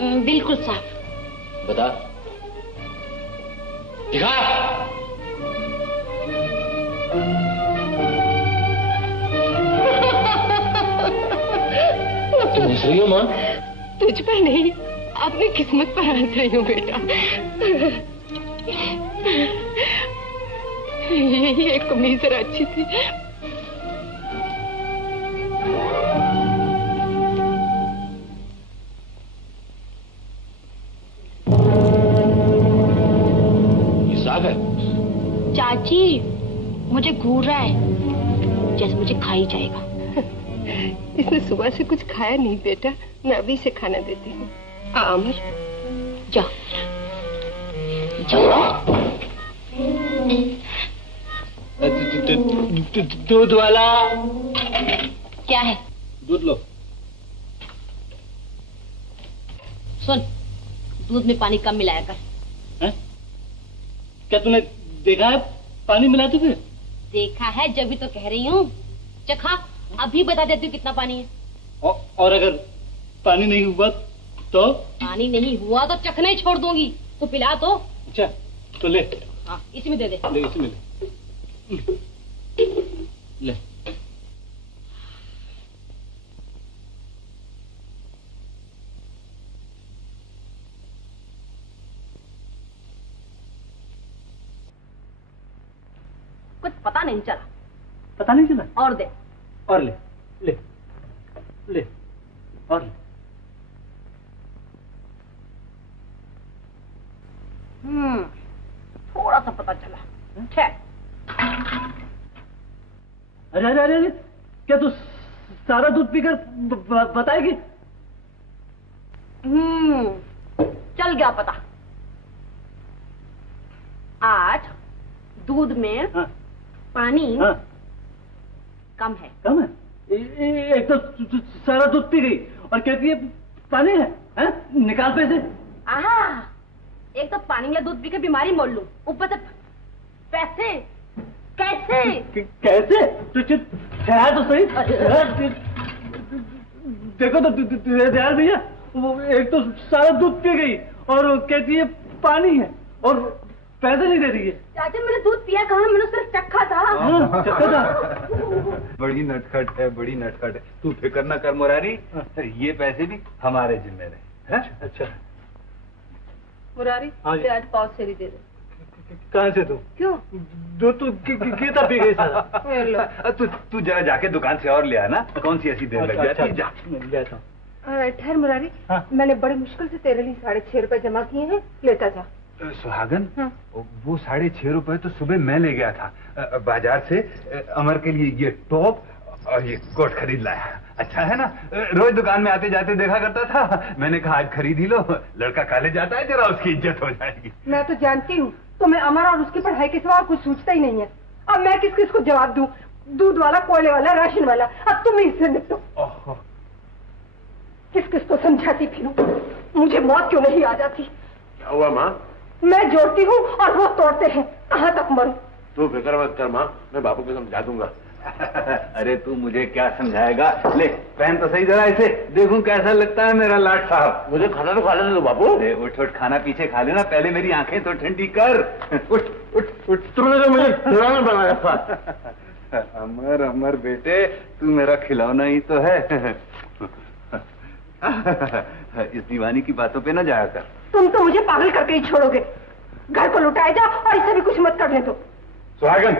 बिल्कुल साफ। बता, दिखा। तुम हंस रही हो माँ? तुझ पर नहीं, अपनी किस्मत पर हंस रही हूँ बेटा। ये कमीज जरा अच्छी थी। चाची, मुझे घूर रहा है जैसे मुझे खा ही जाएगा। इसने सुबह से कुछ खाया नहीं बेटा, मैं अभी से खाना देती हूँ। अमर, जा दूध वाला। क्या है? दूध लो। सुन, दूध में पानी कम मिलाया कर। हैं? क्या तूने देखा है पानी मिलाते हुए? देखा है जब भी तो कह रही हूँ। चखा, अभी बता देती हूँ कितना पानी है। और अगर पानी नहीं हुआ तो? पानी नहीं हुआ तो चखना ही छोड़ दूंगी। तो पिला तो। अच्छा तो ले। हाँ, इसमें दे दे। ले इसमें ले। कुछ पता नहीं चला। पता नहीं चला? और दे। और ले ले ले और ले। थोड़ा सा पता चला। ठहर। अरे अरे अरे क्या तू सारा दूध पीकर बताएगी? चल गया पता। आज दूध में हाँ। पानी हाँ। कम है। कम है? एक तो सारा दूध पी गई और कहती है पानी है, हैं? निकाल पैसे। एक तो पानी या दूध पी के बीमारी मोल लूं, ऊपर से पैसे कैसे? कैसे? तो ठहर तो सही। देखो तो दयाल भैया, वो एक तो सारा दूध पी गई और कहती है पानी है और पैसे नहीं दे रही है। चाचा मैंने दूध पिया कहाँ, मैंने सिर्फ चखा था। चखा था। बड़ी नटखट है, बड़ी नटखट है। तू फिक्र न कर मुरारी, ये पैसे भी हमारे जिम्मे रहे। अच्छा मुरारी, आज पाव सेरी दे दे। कहाँ से तू? क्यों? दूध तो गीता पी गई सारा। तू जरा जाके दुकान से और ले आना। कौन सी ऐसी देर लग जाती है? जा ले आता हूँ। ठहर मुरारी, मैंने बड़ी मुश्किल से तेरे लिए 6.5 रुपए जमा किए हैं, लेता जा। सुहागन, वो 6.5 रुपए तो सुबह मैं ले गया था बाजार से। अमर के लिए ये टॉप और ये कोट खरीद लाया। अच्छा है ना? रोज दुकान में आते जाते देखा करता था। मैंने कहा आज खरीद ही लो, लड़का कॉलेज जाता है, जरा उसकी इज्जत हो जाएगी। मैं तो जानती हूँ तुम्हें अमर और उसकी पढ़ाई के सिवा कुछ सोचता ही नहीं है। अब मैं किस किस को जवाब दूँ? दूध वाला, कोयले वाला, राशन वाला। अब तुम ही इससे निपटो। किस किस को समझाती फिरूं? मुझे मौत क्यों नहीं आ जाती? क्या हुआ माँ? मैं जोड़ती हूँ और वो तोड़ते हैं। कहाँ तक मरूं? तू फिक्र मत कर माँ, मैं बापू को समझा दूंगा। अरे तू मुझे क्या समझाएगा? ले पहन तो सही जरा इसे, देखूं कैसा लगता है मेरा लाट साहब। मुझे खाना तो खा लेने दो बापू। अरे उठ उठ, खाना पीछे खा लेना, पहले मेरी आंखें तो ठंडी कर। उठ उठ उठ। तुमने तो मुझे खिलौना बनाया था। अमर अमर बेटे, तू मेरा खिलौना ही तो है। इस दीवानी की बातों पे ना जाया कर। तुम तो मुझे पागल करके ही छोड़ोगे। घर को लुटाए जाओ और इसे भी कुछ मत करने दो। सुहागन,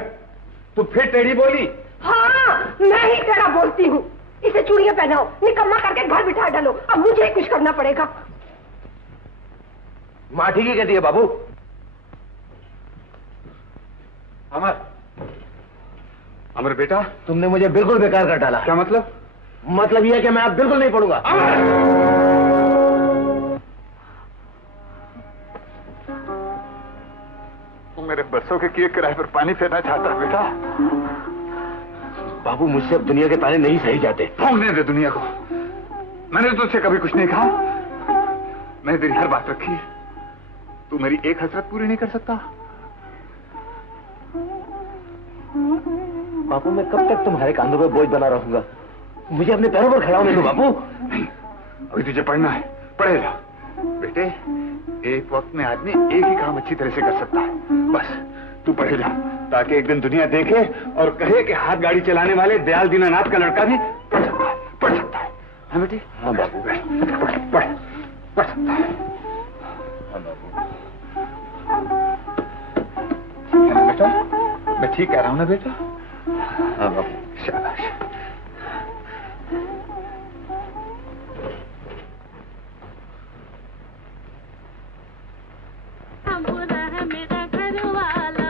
तू फिर टेढ़ी बोली? हाँ, मैं ही टेढ़ा बोलती हूँ। इसे चूड़ियां पहनाओ, निकम्मा करके घर बिठा डालो। अब मुझे ही कुछ करना पड़ेगा। माँ ठीक ही कहती है बाबू। अमर, अमर बेटा, तुमने मुझे बिल्कुल बेकार कर डाला। क्या मतलब? मतलब यह है कि मैं अब बिल्कुल नहीं पढ़ूंगा। तू मेरे बरसों के किए किराए पर पानी फेरना चाहता है बेटा? बाबू मुझसे अब दुनिया के ताने नहीं सही जाते। भोंकने दे दुनिया को। मैंने तुझसे कभी कुछ नहीं कहा। मैंने तेरी हर बात रखी। तू मेरी एक हसरत पूरी नहीं कर सकता? बापू मैं कब तक तुम्हारे कांधों पे बोझ बना रहूंगा? मुझे अपने पैरों पर खड़ा होने दो बापू। नहीं, अभी तुझे पढ़ना है, पढ़े जा। बेटे, एक वक्त में आदमी एक ही काम अच्छी तरह से कर सकता है। बस तू पढ़े जा, ताकि एक दिन दुनिया देखे और कहे कि हाथ गाड़ी चलाने वाले दयाल दीनानाथ का लड़का भी पढ़ सकता है, पढ़ सकता है। हाँ बेटे? हाँ बापू। पढ़ सकता है। हाँ बाबू। है ना बेटा? मैं ठीक कह रहा हूँ ना बेटा? हाँ बाबू, शाबाश। बुरा है मेरा घर वाला,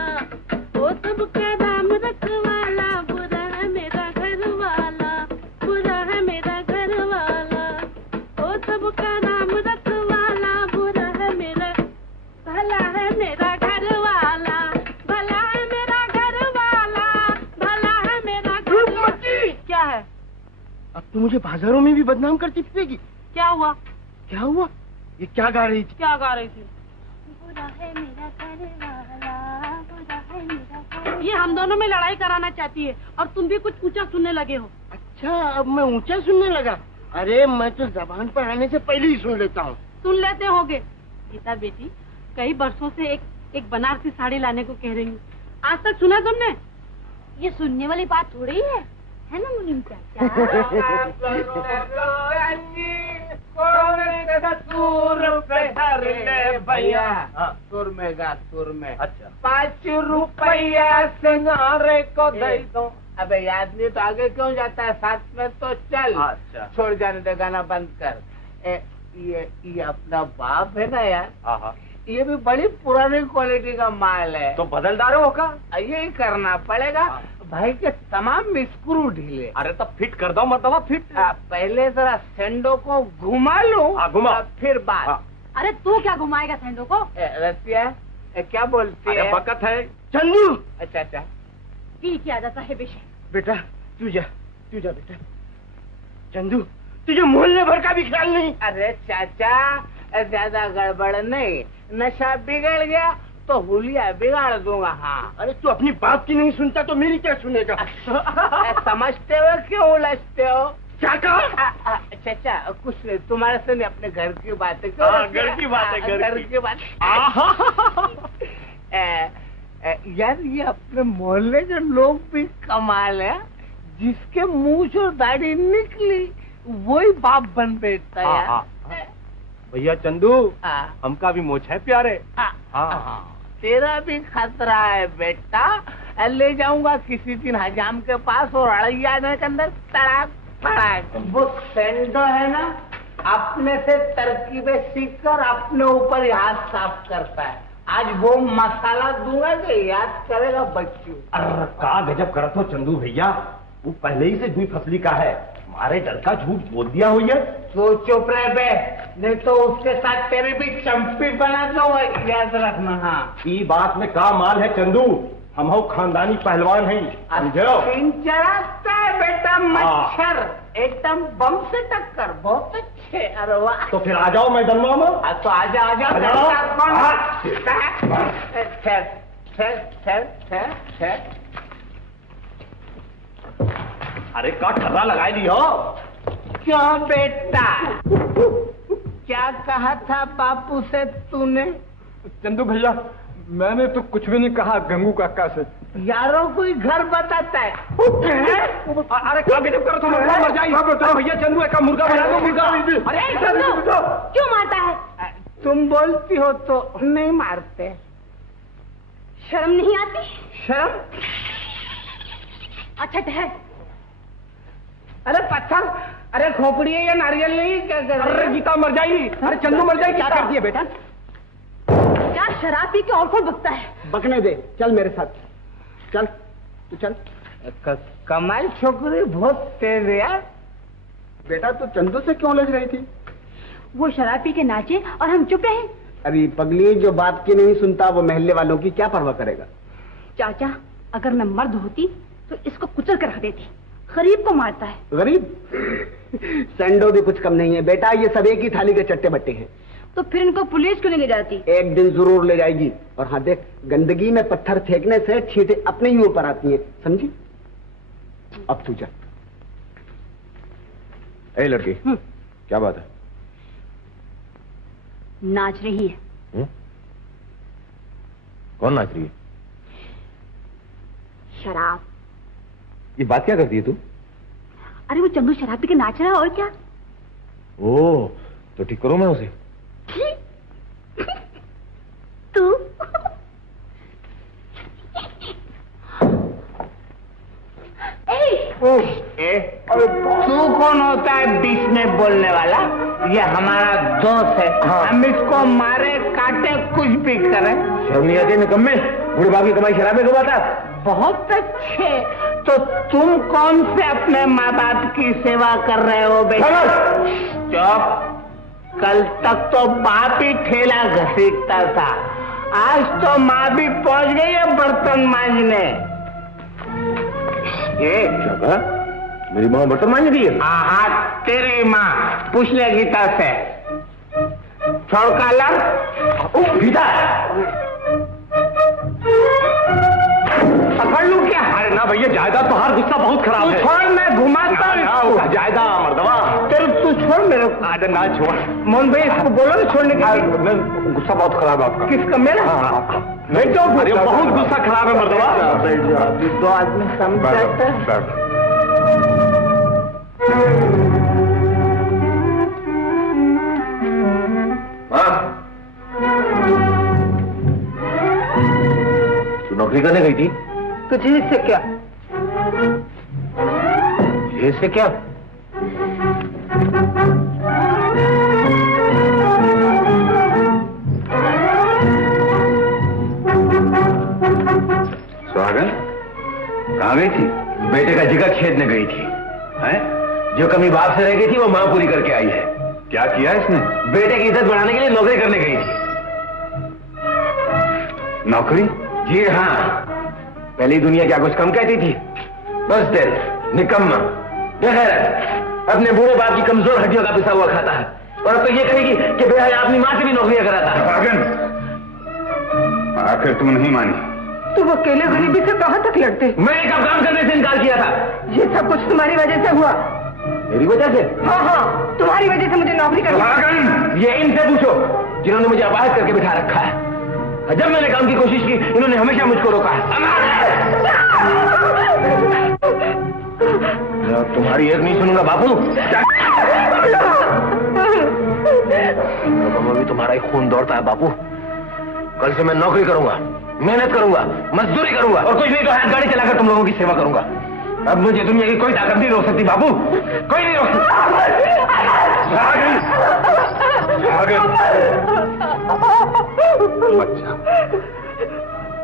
वो सबका नाम रखवाला। बुरा है मेरा घर वाला, बुरा है मेरा घर वाला, वो सबका नाम रखवाला। बुरा है मेरा, भला है मेरा घर वाला, भला है मेरा घर वाला, भला है मेरा घर वाला। क्या है? अब तो मुझे बाजारों में भी बदनाम करती फिरेगी। क्या हुआ? क्या हुआ? ये क्या गा रही थी? क्या गा रही थी? बुरा है मेरा घर वाला, बुरा है मेरा घर। ये हम दोनों में लड़ाई कराना चाहती है और तुम भी कुछ ऊंचा सुनने लगे हो। अच्छा, अब मैं ऊंचा सुनने लगा। अरे मैं तो जबान पर आने से पहले ही सुन लेता हूँ। सुन लेते होगे। गीता बेटी, कई बरसों से एक बनारसी साड़ी लाने को कह रही हूँ, आज तक सुना तुमने? ये सुनने वाली बात थोड़ी है ना मुनीम चाचा? भैया सुर में गा, सुर में। अच्छा। 5 रुपया सिंगारे को दे दो। अबे याद नहीं तो आगे क्यों जाता है, साथ में तो चल। अच्छा। छोड़ जाने दे, गाना बंद कर। ये अपना बाप है ना यार, हाँ, ये भी बड़ी पुरानी क्वालिटी का माल है। तो बदलदार होगा। यही करना पड़ेगा। भाई के तमाम स्क्रू ढीले। अरे तब फिट कर दो, मतलब फिट। पहले जरा सेंडो को घुमा लो, घुमा फिर बात। अरे तू क्या घुमाएगा सेंडो को? रसिया क्या बोलती है? बकत है। चंदू, अच्छा। पी क्या जाता है बेशे। बेटा तू जा बेटा। चंदू, तुझे मोहल्ले भर का भी ख्याल नहीं? अरे चाचा, ज्यादा गड़बड़ नहीं, नशा बिगड़ गया तो हुलिया बिगाड़ दूंगा। हाँ। अरे तू अपनी बात की नहीं सुनता तो मेरी क्या सुनेगा? समझते हो क्यों उलझते हो? क्या कहा? चाचा कुछ नहीं, तुम्हारे से नहीं, अपने घर की बातें। घर की बात है, घर की बात। यार ये अपने मोहल्ले के लोग भी कमाल है, जिसके मूंछ और दाढ़ी निकली वही बाप बन बैठता है यार। भैया चंदू, हमका भी मोछ है प्यारे। तेरा भी खतरा है बेटा। ले जाऊंगा किसी दिन हजाम के पास और अड़ैया के अंदर तड़ाक फड़ाक। वो सेंडो है ना, अपने से तरकीबें सीख कर अपने ऊपर हाथ साफ करता है। आज वो मसाला दूंगा कि याद करेगा बच्चू। अरे का गजब करत हो चंदू भैया, वो पहले ही से दुई फसली का है, हमारे डर का झूठ बोल दिया हो ये। तो चुप रहे बे, नहीं तो उसके साथ तेरी भी चंपी बना दो, याद रखना। हाँ, ये बात में का माल है चंदू, हम हो खानदानी पहलवान हैं, समझो। चढ़ाता है बेटा मच्छर, एकदम बम से टक्कर, बहुत अच्छे। अरे वाह, तो फिर आ जाओ मैदान में। तो आजा। अरे का ठर्रा लगाई दी हो। क्यों बेटा, क्या कहा था बापू से तूने? चंदू भैया, मैंने तो कुछ भी नहीं कहा गंगू काका से। यारों कोई घर बताता है। अरे क्या गजब करो, तुम मर जाइए भैया। चंदू का मुर्गा बना दो, मुर्गा। अरे चंदू क्यों मारता है? तुम बोलती हो तो नहीं मारते। शर्म नहीं आती? शर्म? अच्छा ठहर। अरे पत्थर, अरे खोपड़ी है या नारियल नहीं? क्या कर रही है? अरे गीता मर जाएगी। अरे चंदू मर जाएगी। क्या करती है बेटा? क्या शराब पी के और कौन बकता है? बकने दे, चल मेरे साथ। चल तू चल। कमाल छोकरी, बहुत तेज है यार। बेटा तू चंदू से क्यों लग रही थी? वो शराब पी के नाचे और हम चुप रहे। अरे पगली, जो बात की नहीं सुनता वो महल्ले वालों की क्या परवाह करेगा? चाचा, अगर मैं मर्द होती तो इसको कुचल कर रख देती। गरीब को मारता है। गरीब? संडो भी कुछ कम नहीं है बेटा, ये सब एक ही थाली के चट्टे बट्टे हैं। तो फिर इनको पुलिस क्यों नहीं ले जाती? एक दिन जरूर ले जाएगी। और हाँ देख, गंदगी में पत्थर फेंकने से छींटे अपने ही ऊपर आती हैं, समझी? अब तू जा। ए लड़की, क्या बात है? नाच रही है। कौन नाच रही है? शराब। ये बात क्या करती है तू? अरे वो चंदू शराब पी के नाच रहा है, और क्या? ओ, तो ठीक करो मैं उसे। तू तू कौन होता है बीच में बोलने वाला? ये हमारा दोस्त है। हम इसको मारे काटे कुछ भी करें। शर्म नहीं आती निकम्मे? बूढ़े बाप की कमाई शराब में डुबाता। बहुत अच्छे। तो तुम कौन से अपने माँ बाप की सेवा कर रहे हो बेटा? चुप। कल तक तो बाप ही ठेला घसीटता था, आज तो माँ भी पहुंच गई है बर्तन मांजने। ये मेरी माँ बर्तन मांज रही है? हाँ, तेरी माँ। पूछ ले गीता से। छोड़ कॉलर। गीता पकड़ लूं क्या? अरे ना भैया, जायदाद तो हर गुस्सा बहुत खराब है। छोड़, मैं घुमाता हूँ। जायदाद मर्दवा, चलो तू छोड़ मेरे को। अरे ना छोड़ मोहन भाई, इसको बोलो ना छोड़ने के लिए। गुस्सा बहुत खराब है आपका। किसका? मेरा? नहीं तो अरे बहुत गुस्सा खराब है मर्दवा। दो आदमी समझते हैं। तू नौकरी करने गई थी? तुझे इससे क्या? इससे क्या? सुहागन कहाँ गई थी? बेटे का जिगर छेदने गई थी। हैं? जो कमी बाप से रह गई थी वो मां पूरी करके आई है। क्या किया इसने? बेटे की इज्जत बढ़ाने के लिए नौकरी करने गई थी। नौकरी? जी हाँ। पहली दुनिया क्या कुछ कम कहती थी? बस दिल निकम्मा बेगैरत, अपने बूढ़े बाप की कमजोर हड्डियों का पिसा हुआ खाता है। और अब तो ये कहेगी कि बेहया अपनी मां से भी नौकरियां कराता है। आखिर तुम नहीं मानी? तुम अकेले गरीबी से कहाँ तक लड़ते? मैंने कब काम करने से इनकार किया था? ये सब कुछ तुम्हारी वजह से हुआ। मेरी वजह से? हाँ हाँ, तुम्हारी वजह से मुझे नौकरी करनी। ये इनसे पूछो जिन्होंने मुझे अपाहिज करके बिठा रखा है। जब मैंने काम की कोशिश की इन्होंने हमेशा मुझको रोका है। तुम्हारी एक नहीं सुनूंगा बापू। मैं भी तुम्हारा ही खून दौड़ता है बापू। कल से मैं नौकरी करूंगा, मेहनत करूंगा, मजदूरी करूंगा और कुछ नहीं तो हाथ गाड़ी चलाकर तुम लोगों की सेवा करूंगा। अब मुझे दुनिया की कोई ताकत नहीं रोक सकती बापू, कोई नहीं रोक बच्चा,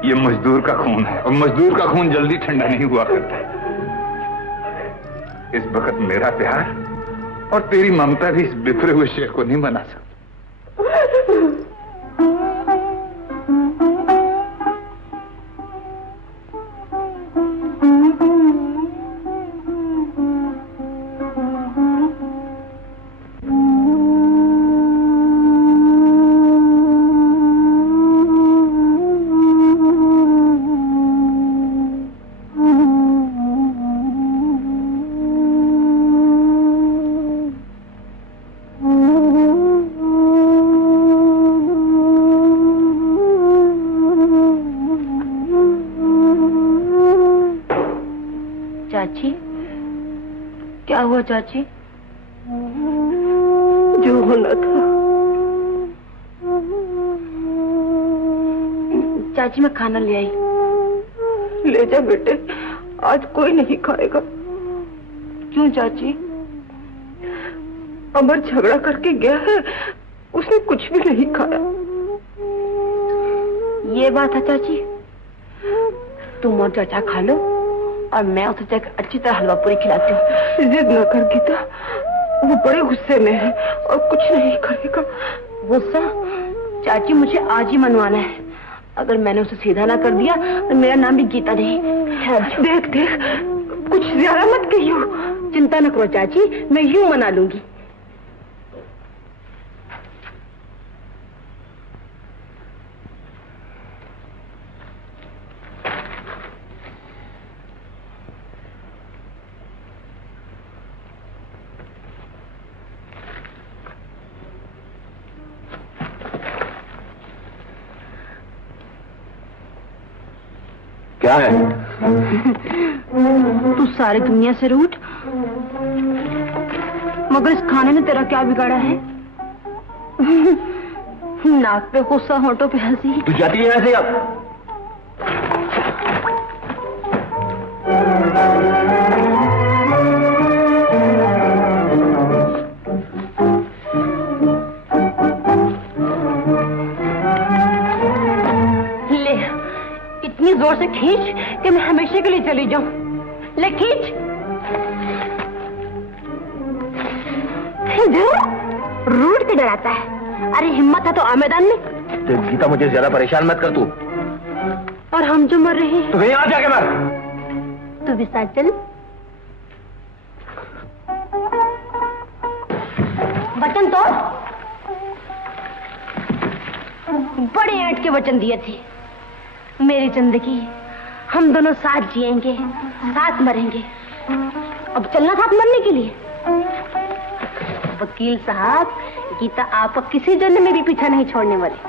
ये मजदूर का खून है और मजदूर का खून जल्दी ठंडा नहीं हुआ करता। इस वक्त मेरा प्यार और तेरी ममता भी इस बिखरे हुए शेख को नहीं मना सकती। चाची, क्या हुआ चाची? जो होना था। चाची मैं खाना ले आई। ले जा बेटे, आज कोई नहीं खाएगा। क्यों चाची? अमर झगड़ा करके गया है, उसने कुछ भी नहीं खाया। ये बात है चाची, तुम और चाचा खा लो और मैं उसे जाकर अच्छी तरह हलवा पूरी खिलाती हूँ। जिद न कर गीता, वो बड़े गुस्से में है और कुछ नहीं करेगा। गुस्सा? चाची मुझे आज ही मनवाना है। अगर मैंने उसे सीधा ना कर दिया तो मेरा नाम भी गीता नहीं। देख देख, कुछ ज्यादा मत कहियो। चिंता न करो चाची, मैं यूं मना लूंगी। क्या है? तू सारी दुनिया से रूठ, मगर इस खाने ने तेरा क्या बिगाड़ा है? नाक पे गुस्सा, होंठों पे हंसी। तू जाती है यहाँ से अब? इतनी जोर से खींच कि मैं हमेशा के लिए चली जाऊं। ले खींच। रूट के डराता है। अरे हिम्मत है तो आ मैदान में। तो गीता मुझे ज्यादा परेशान मत कर तू। और हम जो मर रहे हैं तो कहीं आ जाके मर। तू भी साथ चल। वचन तो बड़े ऐंठ के वचन दिए थे। मेरी जिंदगी हम दोनों साथ जिएंगे, साथ मरेंगे। अब चलना साथ मरने के लिए। वकील साहब, गीता आपका किसी जन्म में भी पीछा नहीं छोड़ने वाली।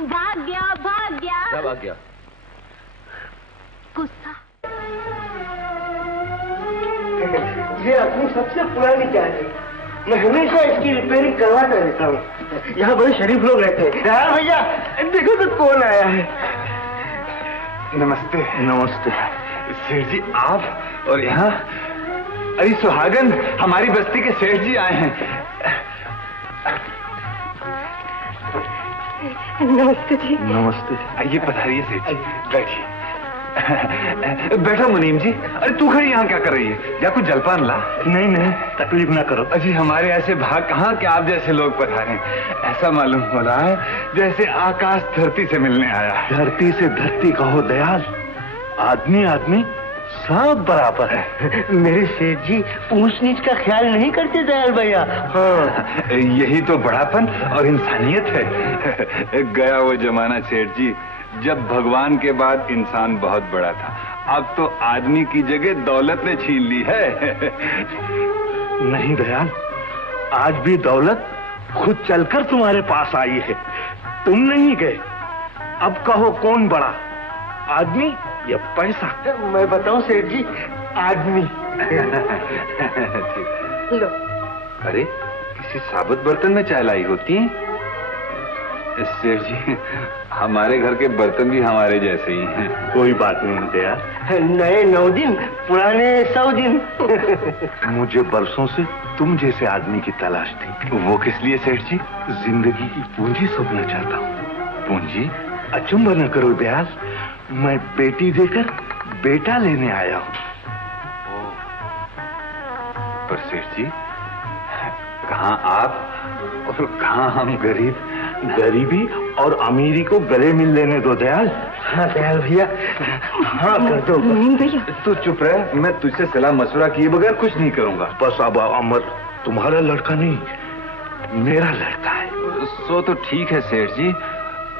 भाग गया, भाग गया। क्या भाग गया? गुस्सा। ये अपनी सबसे पुरानी कार है। मैं हमेशा इसकी रिपेयरिंग करवाता रहता हूँ। यहाँ बड़े शरीफ लोग रहते हैं। यार भैया, देखो तो कौन आया है। नमस्ते। नमस्ते सेठ जी, आप और यहाँ? अरे सुहागन, हमारी बस्ती के सेठ जी आए हैं। नमस्ते जी। नमस्ते। आइए पधारिए सेठ जी, बैठिए। बैठो मुनीम जी। अरे तू खड़ी यहाँ क्या कर रही है? जा कुछ जलपान ला। नहीं नहीं, तकलीफ ना करो। अजी हमारे ऐसे भाग कहाँ कि आप जैसे लोग पधारे। ऐसा मालूम हो रहा है जैसे आकाश धरती से मिलने आया। धरती से धरती कहो दयाल, आदमी आदमी सब बराबर है। मेरे सेठ जी ऊंच नीच का ख्याल नहीं करते दयाल भैया। हाँ। यही तो बड़ापन और इंसानियत है। गया वो जमाना सेठ जी जब भगवान के बाद इंसान बहुत बड़ा था। अब तो आदमी की जगह दौलत ने छीन ली है। नहीं दयाल, आज भी दौलत खुद चलकर तुम्हारे पास आई है, तुम नहीं गए। अब कहो कौन बड़ा, आदमी या पैसा? मैं बताऊं सेठ जी, आदमी। लो। अरे किसी साबुत बर्तन में चाय लाई होती है। सेठ जी, हमारे घर के बर्तन भी हमारे जैसे ही हैं। कोई बात नहीं दया, नए 9 दिन, पुराने 100 दिन। मुझे बरसों से तुम जैसे आदमी की तलाश थी। वो किस लिए सेठ जी? जिंदगी की पूंजी सोचना चाहता हूँ। पूंजी? अचंभा न करो दयाल, मैं बेटी देकर बेटा लेने आया हूँ। पर सेठ जी, कहाँ आप और कहाँ हम गरीब? गरीबी और अमीरी को गले मिल लेने दो दयाल। हाँ दयाल भैया, हाँ कर दो। भैया तू चुप रह, मैं तुझसे सलाह मशवरा किए बगैर कुछ नहीं करूंगा। बस अब अमर तुम्हारा लड़का नहीं, मेरा लड़का है। सो तो ठीक है सेठ जी,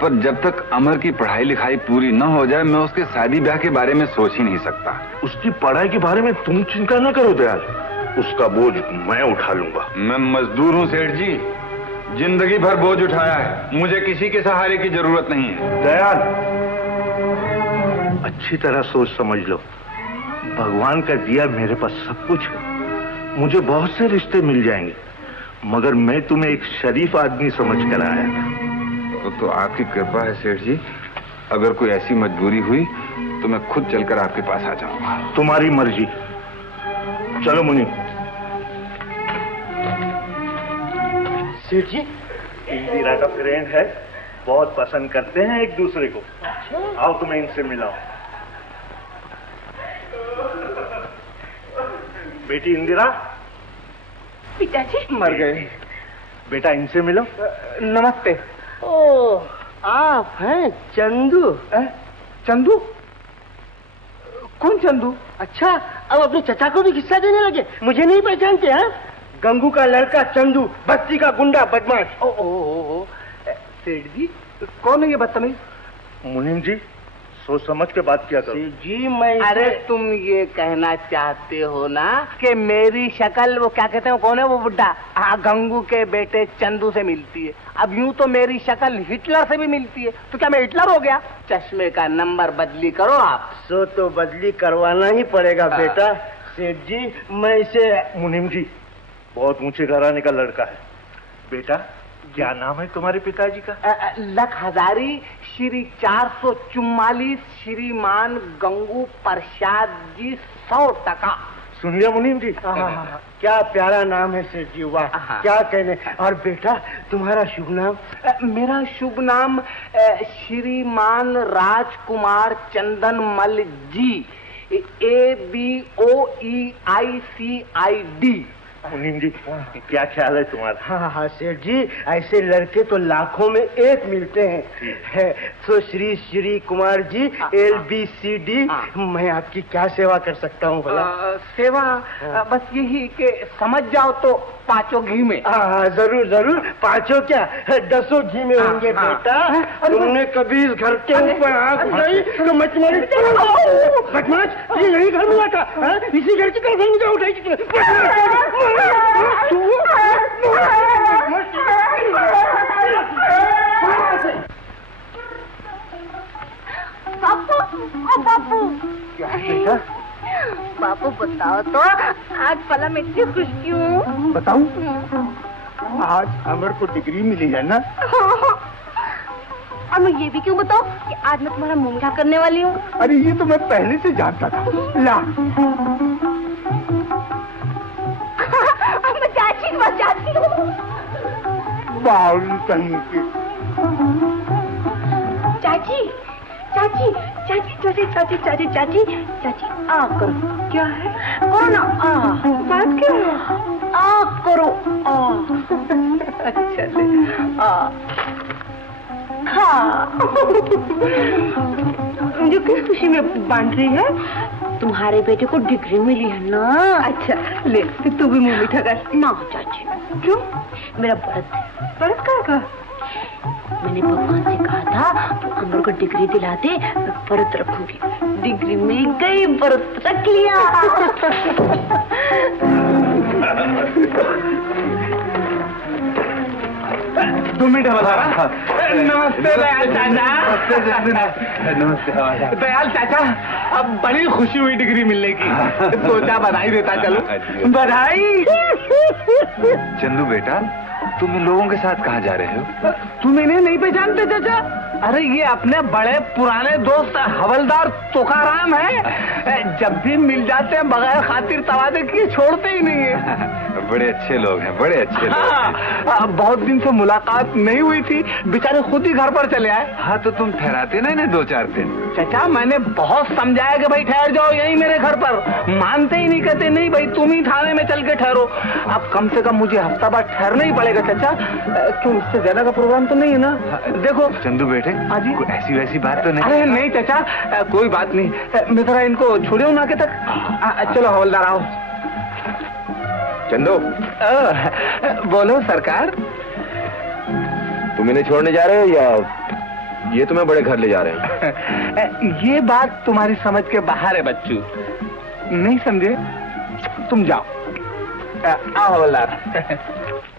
पर जब तक अमर की पढ़ाई लिखाई पूरी न हो जाए मैं उसके शादी ब्याह के बारे में सोच ही नहीं सकता। उसकी पढ़ाई के बारे में तुम चिंता न करो दयाल, उसका बोझ मैं उठा लूंगा। मैं मजदूर हूँ सेठ जी, जिंदगी भर बोझ उठाया है, मुझे किसी के सहारे की जरूरत नहीं है। दयाल, अच्छी तरह सोच समझ लो, भगवान का दिया मेरे पास सब कुछ है। मुझे बहुत से रिश्ते मिल जाएंगे, मगर मैं तुम्हें एक शरीफ आदमी समझ कर आया था। तो आपकी कृपा है सेठ जी, अगर कोई ऐसी मजबूरी हुई तो मैं खुद चलकर आपके पास आ जाऊंगा। तुम्हारी मर्जी। चलो मुनि। सेठ जी, इंदिरा का फ्रेंड है, बहुत पसंद करते हैं एक दूसरे को। आओ तुम्हें इनसे मिलाओ। बेटी इंदिरा। पिताजी मर गए। बेटा इनसे मिलो। नमस्ते। ओ, आप हैं चंदू? चंदू? कौन चंदू? अच्छा, अब अपने चचा को भी किस्सा देने लगे, मुझे नहीं पहचानते? हैं गंगू का लड़का चंदू, बस्ती का गुंडा बदमाश। ओ सेठ जी, कौन है ये बदतमीज? मुनीम जी, सोच समझ के बात किया करो। सेठ जी, मैं अरे तुम ये कहना चाहते हो ना कि मेरी शक्ल, वो क्या कहते हैं, कौन है वो बुड्ढा, हाँ, गंगू के बेटे चंदू से मिलती है। अब यूं तो मेरी शक्ल हिटलर से भी मिलती है, तो क्या मैं हिटलर हो गया? चश्मे का नंबर बदली करो आप। सो तो बदली करवाना ही पड़ेगा बेटा। सेठ जी, मैं इसे। मुनीम जी, बहुत ऊंचे घराने का लड़का है। बेटा, क्या नाम है तुम्हारे पिताजी का? लख हजारी श्री 444 श्रीमान गंगू प्रसाद जी 100 सुन लिया मुनीम जी? क्या प्यारा नाम है सेठ जी, वाह, क्या कहने। और बेटा, तुम्हारा शुभ नाम? मेरा शुभ नाम श्रीमान राजकुमार चंदन मल जी, ABOEICID। मुनीम जी, क्या ख्याल है तुम्हारा? हाँ सेठ जी, ऐसे लड़के तो लाखों में एक मिलते हैं। तो श्री श्री कुमार जी, LBCD, मैं आपकी क्या सेवा कर सकता हूँ भला? सेवा बस यही कि समझ जाओ तो 5 घी में। जरूर जरूर, 5 क्या 10 घी में होंगे बेटा। तुमने कभी इस घर के ऊपर आंख उठाई तो मैं तुम्हारी बदमाश, ये यही घर मिला था, इसी घर की तरफ मुझे उठाई। बापू, क्या बेटा? बापू बताओ तो, आज भला मैं इतनी खुश क्यों? बताऊं? आज अमर को डिग्री मिली है ना? और मैं ये भी क्यों बताऊं कि आज मैं तुम्हारा मुंह मीठा करने वाली हूँ? अरे ये तो मैं पहले से जानता था। ला, मैं चाची के पास जाती हूँ। चाची चाची चाची चाची चाची चाची चाची चाची, आ करो। क्या है? करो ना, बात क्या है? आ करो। अच्छा ले, हाँ। जो किस खुशी में बांध रही है? तुम्हारे बेटे को डिग्री मिली है ना? अच्छा ले, तू भी मुंह मीठा कर। ना चाची। क्यों? मेरा व्रत है। व्रत का? मैंने भगवान से कहा था अमर को डिग्री दिलाते, मैं व्रत रखूंगी। डिग्री मिल गई, व्रत रख लिया। 2 मिनट हमारा। नमस्ते दयाल चाचा। नमस्ते दयाल चाचा, अब बड़ी खुशी हुई डिग्री मिलने की। सोचा बधाई देता चलो। बधाई। चंदू बेटा, तुम इन लोगों के साथ कहाँ जा रहे हो? तुम इन्हें नहीं पहचानते चाचा? अरे ये अपने बड़े पुराने दोस्त हवलदार तुकाराम है। जब भी मिल जाते हैं बगैर खातिर तवादे किए छोड़ते ही नहीं है। बड़े अच्छे लोग हैं, बड़े अच्छे लोग हैं। बहुत दिन से मुलाकात नहीं हुई थी, बेचारे खुद ही घर पर चले आए। हाँ तो तुम ठहराते ना इन्हें 2-4 दिन। चाचा मैंने बहुत समझाया कि भाई ठहर जाओ यहीं मेरे घर पर, मानते ही नहीं, कहते नहीं भाई तुम ही थाने में चल के ठहरो। अब कम से कम मुझे हफ्ता बाद ठहरना ही पड़ेगा चाचा। क्यों, इससे ज्यादा का प्रोग्राम तो नहीं है ना? देखो चंदू बेटे, कोई ऐसी वैसी बात तो नहीं? अरे नहीं चाचा, कोई बात नहीं। मैं जरा इनको छोड़े ना के तक। चलो हवलदार आओ। चंदू, बोलो सरकार। तुम इन्हें छोड़ने जा रहे हो या ये तुम्हें बड़े घर ले जा रहे हैं? ये बात तुम्हारी समझ के बाहर है बच्चू, नहीं समझे? तुम जाओ। आओ हवलदार।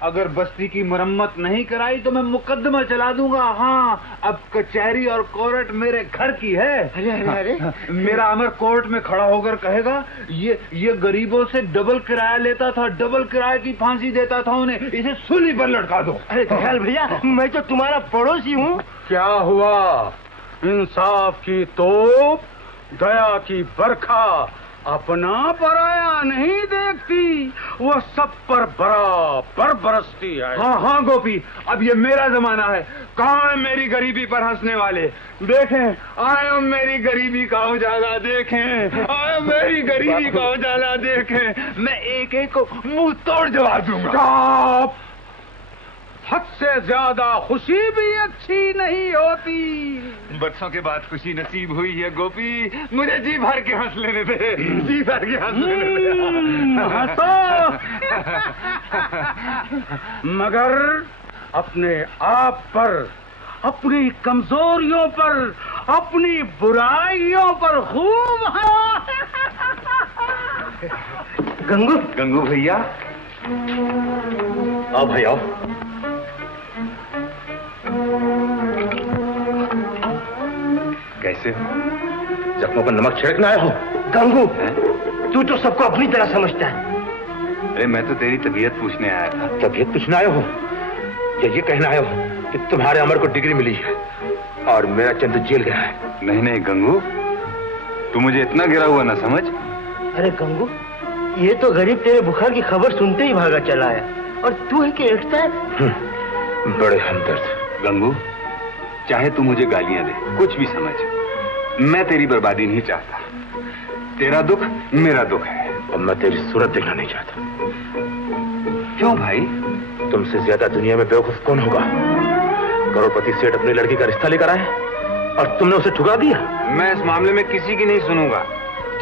अगर बस्ती की मरम्मत नहीं कराई तो मैं मुकदमा चला दूंगा। हाँ, अब कचहरी और कोर्ट मेरे घर की है। अरे अरे अरे, मेरा अमर कोर्ट में खड़ा होकर कहेगा ये गरीबों से डबल किराया लेता था, डबल किराए की फांसी देता था उन्हें, इसे सूली पर लटका दो। अरे दयाल भैया, मैं तो तुम्हारा पड़ोसी हूँ। क्या हुआ? इंसाफ की तोप, दया की बरखा अपना पराया नहीं देखती, वो सब पर बराबर बरसती है। हाँ हाँ गोपी, अब ये मेरा जमाना है। कहाँ है मेरी गरीबी पर हंसने वाले? देखें, आए मेरी गरीबी का उजाला देखें, आए मेरी गरीबी का उजाला देखें। मैं एक एक को मुंह तोड़ जवाब दूंगा। हद से ज्यादा खुशी भी अच्छी नहीं होती। बरसों के बाद खुशी नसीब हुई है गोपी, मुझे जी भर के हंस लेने दे, जी भर के हंस लेने दे। हंसो, मगर अपने आप पर, अपनी कमजोरियों पर, अपनी बुराइयों पर खूब गंगू भैया, आओ भाई आओ। कैसे हो? जख्मों पर नमक छिड़कना आए हो? गंगू, तू तो सबको अपनी तरह समझता है। अरे मैं तो तेरी तबीयत पूछने आया था। तबीयत पूछने आए हो या ये कहना आए हो कि तुम्हारे अमर को डिग्री मिली है और मेरा चंदू जेल गया है? नहीं नहीं गंगू, तू मुझे इतना गिरा हुआ ना समझ। अरे गंगू, ये तो गरीब तेरे बुखार की खबर सुनते ही भागा चला आया, और तू है कि एकता है। बड़े हमदर्द। गंगू, चाहे तू मुझे गालियां दे, कुछ भी समझ, मैं तेरी बर्बादी नहीं चाहता। तेरा दुख मेरा दुख है। और मैं तेरी सूरत देखना नहीं चाहता। क्यों भाई? तुमसे ज्यादा दुनिया में बेवकूफ कौन होगा? करोड़पति सेठ अपनी लड़की का रिश्ता लेकर आए और तुमने उसे ठुकरा दिया। मैं इस मामले में किसी की नहीं सुनूंगा।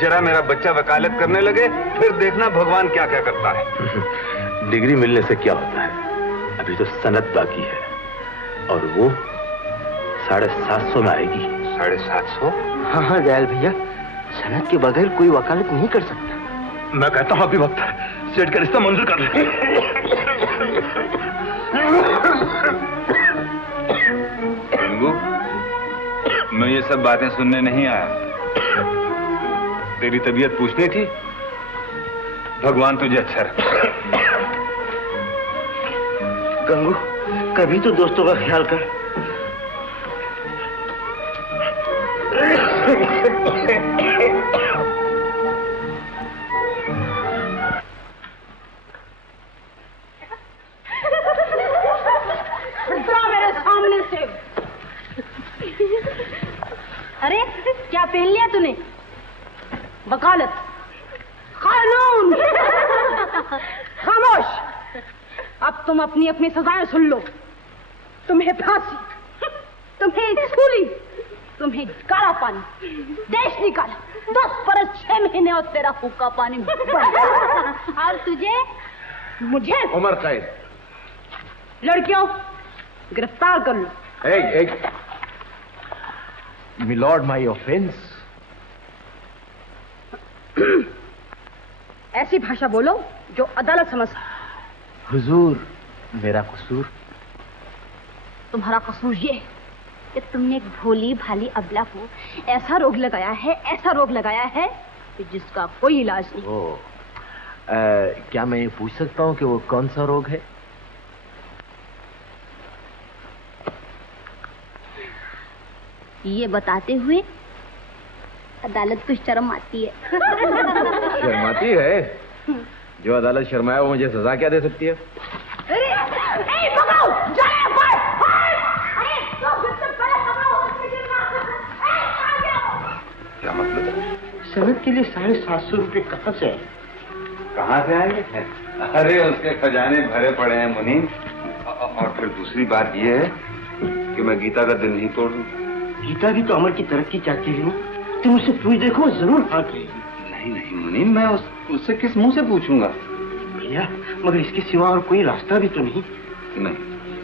जरा मेरा बच्चा वकालत करने लगे, फिर देखना भगवान क्या क्या करता है। डिग्री मिलने से क्या होता है? अभी तो सनद बाकी है और वो 750 में आएगी। 750? हाँ दयाल भैया, सनद के बगैर कोई वकालत नहीं कर सकता। मैं कहता हूँ अभी वक्त सेठ का रिश्ता मंजूर कर ले। गंगू, मैं ये सब बातें सुनने नहीं आया, तेरी तबीयत पूछनी थी। भगवान तुझे अच्छा रखे। गंगू, कभी तो दोस्तों का ख्याल कर। मेरे सामने से। अरे क्या पहन लिया तूने? वकालत, कानून। खामोश, अब तुम अपनी अपनी सजाएं सुन लो। तुम्हें फांसी, तुम्हें सूली, तुम्हें काला पानी, देश निकाला, 10 बरस 6 महीने और तेरा हुक्का पानी और तुझे, मुझे उमर कैद। लड़कियों गिरफ्तार कर लो। Milord my offence. ऐसी भाषा बोलो जो अदालत समझ। हुजूर, मेरा कसूर? तुम्हारा कसूर ये कि तुमने एक भोली भाली अबला को ऐसा रोग लगाया है कि जिसका कोई इलाज नहीं। क्या मैं ये पूछ सकता हूँ कि वो कौन सा रोग है? ये बताते हुए अदालत को शर्म आती है। शर्माती है? जो अदालत शर्माया वो मुझे सजा क्या दे सकती है? क्या मतलब? सनद के लिए 750 रुपए कहाँ से आए? कहाँ से आएंगे? अरे उसके खजाने भरे पड़े हैं मुनीम। और फिर दूसरी बात ये है कि मैं गीता का दिल नहीं तोड़ दूं। गीता भी तो अमर की तरक्की चाहती है ना। तुम उसे पूछ देखो, जरूर हाथ रहेगी। नहीं मुनीम, मैं उससे किस मुंह से पूछूंगा? भैया, मगर इसके सिवा और कोई रास्ता भी तो नहीं। नहीं,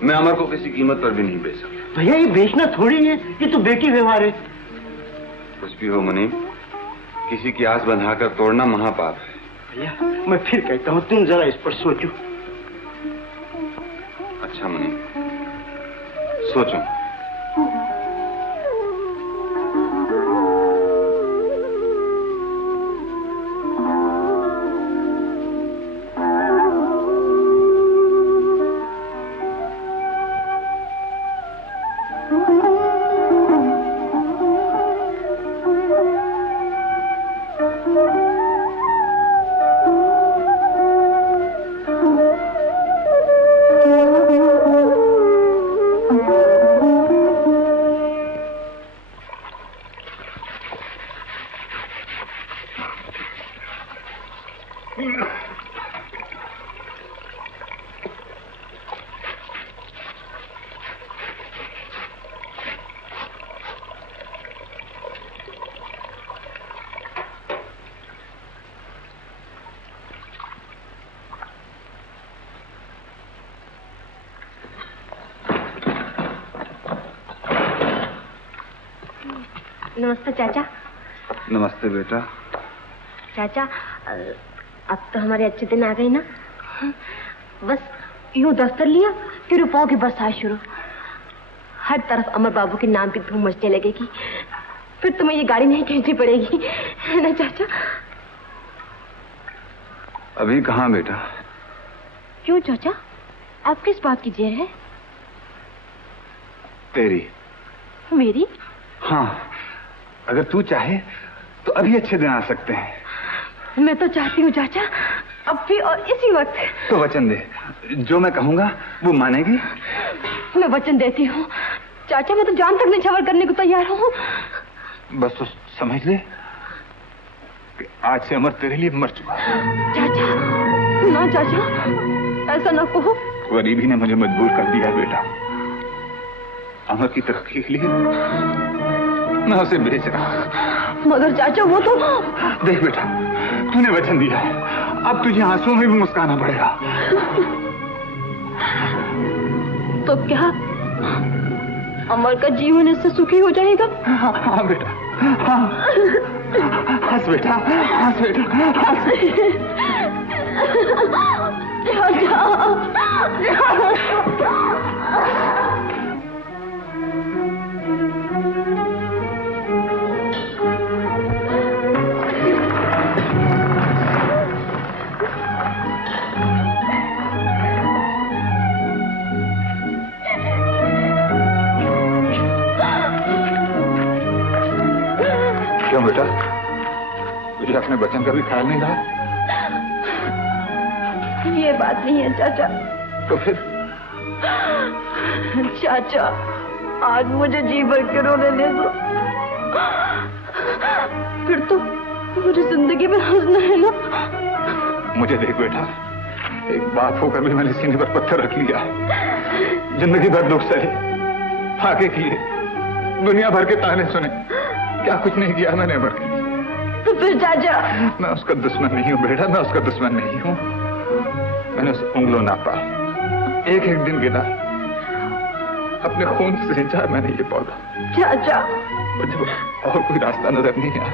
मैं अमर को किसी कीमत पर भी नहीं बेच सकता। भैया, ये बेचना थोड़ी है, ये तो बेटी व्यवहार है। कुछ भी हो मुनीम, किसी की आस बंधाकर तोड़ना महापाप है। भैया, मैं फिर कहता हूँ, तुम जरा इस पर सोचो। अच्छा मुनीम, सोचो। नमस्ते चाचा। नमस्ते बेटा। चाचा, अब तो हमारे अच्छे दिन आ गए ना। बस यूं दफ्तर लिया कि रुपयों की बरसात शुरू। हर तरफ अमर बाबू के नाम की धूम मचने लगेगी। फिर तुम्हें ये गाड़ी नहीं खींचनी पड़ेगी, है ना चाचा? अभी कहाँ बेटा? क्यों चाचा, आप किस बात की जेर है? तेरी। मेरी? हाँ, अगर तू चाहे तो अभी अच्छे दिन आ सकते हैं। मैं तो चाहती हूँ चाचा, अब भी और इसी वक्त। तो वचन दे, जो मैं कहूँगा वो मानेगी? मैं वचन देती हूँ चाचा, मैं तो जान तक निछावर करने को तैयार हूँ। बस तो समझ ले कि आज से अमर तेरे लिए मर चुका। चाचा, ना चाचा, ऐसा ना कहो। गरीबी ने मुझे मजबूर कर दिया है बेटा। अमर की तरक्की के लिए मैं उसे बेच रहा हूं। मगर चाचा, वो तो। देख बेटा, तूने वचन दिया है, अब तुझे आंसुओं में भी मुस्काना पड़ेगा। तो क्या अमर का जीवन इससे सुखी हो जाएगा? हाँ बेटा, हाँ। हंस बेटा, हंस बेटा, हंस। क्यों बेटा, तुझे अपने बच्चन का भी ख्याल नहीं रहा? ये बात नहीं है चाचा। तो फिर? चाचा, आज मुझे जी भर के रोने दे दो, फिर तो मुझे जिंदगी में हंसना है ना। मुझे देख बेटा, एक बाप होकर भी मैंने सीने पर पत्थर रख लिया है। जिंदगी भर दुख सहे, फाके किए, दुनिया भर के ताने सुने, क्या कुछ नहीं किया मैंने अमर के लिए। तो फिर चाचा? मैं उसका दुश्मन नहीं हूँ बेटा, मैं उसका दुश्मन नहीं हूँ। मैंने उसे उंगलों नापा, एक एक दिन गिना, अपने खून से सिंचा है मैंने ये पौधा। चाचा, और जब और कोई रास्ता नजर नहीं आया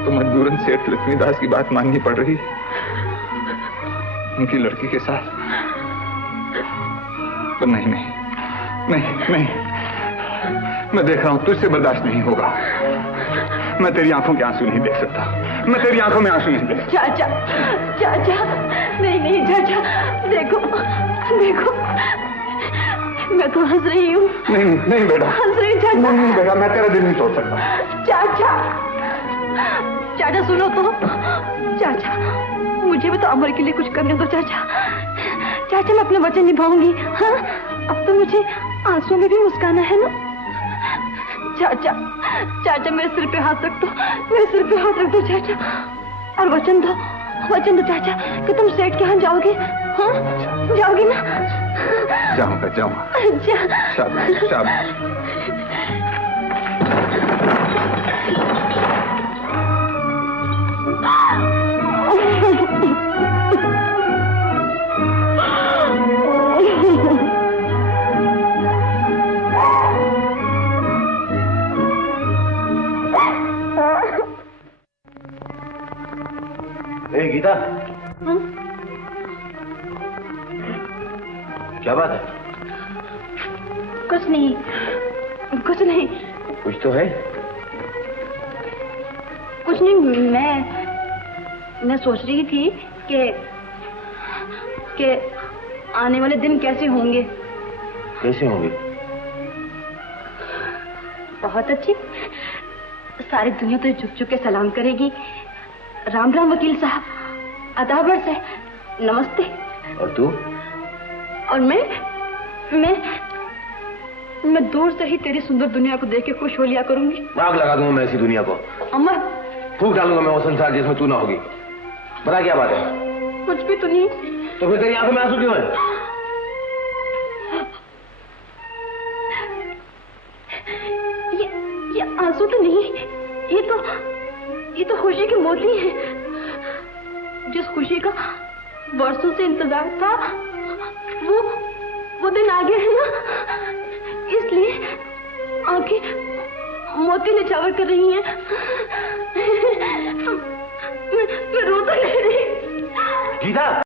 तो मजबूरन सेठ लक्ष्मीदास की बात माननी पड़ रही है, उनकी लड़की के साथ। पर नहीं नहीं नहीं नहीं, मैं देख रहा हूं तुझसे बर्दाश्त नहीं होगा। मैं तेरी आंखों के आंसू नहीं देख सकता, मैं तेरी आंखों में आंसू नहीं देख सकता। चाचा, चाचा, नहीं नहीं चाचा, देखो देखो, मैं तो हंस रही हूँ। नहीं नहीं बेटा, हंस रही चाचा। नहीं बेटा, मैं तेरा दिल नहीं तोड़ सकता। चाचा, चाचा सुनो तो, चाचा मुझे भी तो अमर के लिए कुछ करने दो चाचा। चाचा मैं अपना वचन निभाऊंगी। हाँ, अब तो मुझे आंसू में भी मुस्काना है ना। चाचा, चाचा मेरे सिर पे हाथ रख दो, मेरे सिर पे हाथ रख दो चाचा, और वचन दो चाचा कि तुम सेठ के यहाँ जाओगे। हाँ, जाओगे ना? जाऊंगा जाऊंगा। शाबाश शाबाश। गीता, क्या बात है? कुछ नहीं, कुछ नहीं। कुछ तो है। कुछ नहीं, मैं सोच रही थी कि आने वाले दिन कैसे होंगे। कैसे होंगे? बहुत अच्छी। सारी दुनिया तो झुक झुक के सलाम करेगी। राम राम वकील साहब, अदाबर से नमस्ते। और तू? और मैं दूर से ही तेरी सुंदर दुनिया को देख के खुश हो लिया करूंगी। आग लगा दूंगा मैं ऐसी दुनिया को। अमर, फूंक डालूंगा मैं वो संसार जिसमें तू ना होगी। बता क्या बात है? कुछ भी तो नहीं। तो फिर तेरी आंखों में आंसू क्यों है? ये आंसू तो नहीं, ये तो खुशी के मोती हैं। जिस खुशी का बरसों से इंतजार था, वो दिन आ गया है ना, इसलिए आंखें मोती निछावर कर रही हैं। मैं रो तो नहीं रही। गीता।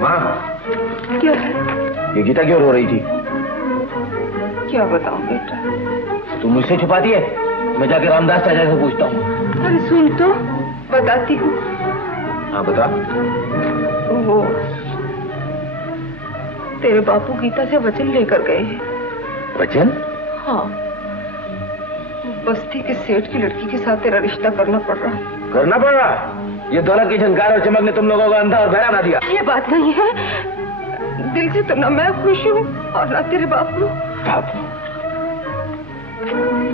माँ, क्या है? ये गीता क्यों रो रही थी? क्या बताऊं बेटा? तू मुझसे छुपाती है? मैं जाके रामदास चाचा से पूछता हूँ। अरे सुन तो, बताती हूँ। हाँ बता। वो तेरे बापू गीता से वचन लेकर गए हैं। वचन? हाँ, बस्ती के सेठ की लड़की के साथ तेरा रिश्ता करना पड़ रहा है। करना पड़ रहा? ये दौलत की झंकार और चमक ने तुम लोगों को अंधा और बहरा बना दिया। ये बात नहीं है। दिल से तो ना मैं खुश हूँ और ना तेरे बापू। बापू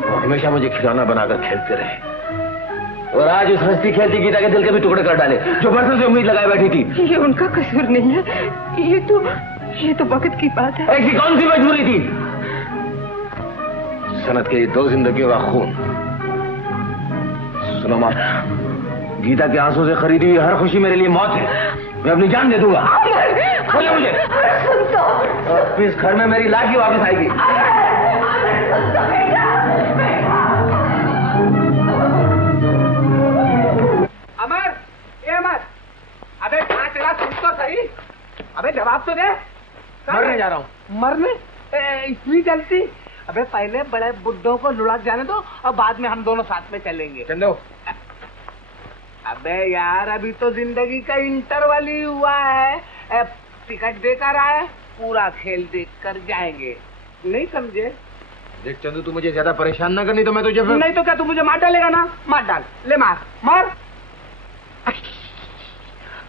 वो हमेशा मुझे खिलौना बनाकर खेलते रहे और आज उस हंसती खेलती गीता के दिल के भी टुकड़े कर डाले जो बरसों से उम्मीद लगाए बैठी थी। ये उनका कसूर नहीं है, ये तो वक्त की बात है। ऐसी कौन सी मजबूरी थी? सनत के 2 जिंदगियों का खून। सुनो माँ, गीता के आंसू से खरीदी हुई हर खुशी मेरे लिए मौत है। मैं अपनी जान दे दूंगा। बोले मुझे इस घर में मेरी लाश ही वापस आएगी। अमर, ये अमर, अबे कहाँ चला? सुन तो सही, अबे जवाब तो दे। मरने जा रहा हूँ। मरने? इतनी जल्दी? अबे पहले बड़े बुड्ढों को लुढ़क जाने दो और बाद में हम दोनों साथ में चलेंगे। चंदो, अबे यार अभी तो जिंदगी का इंटरवल ही हुआ है। टिकट देकर आए, पूरा खेल देख कर जाएंगे, नहीं समझे? देख चंदू, तू मुझे ज्यादा परेशान ना करनी तो मैं तुझे नहीं तो क्या तू मुझे मार डालेगा ना? मार डाल, ले मार मार।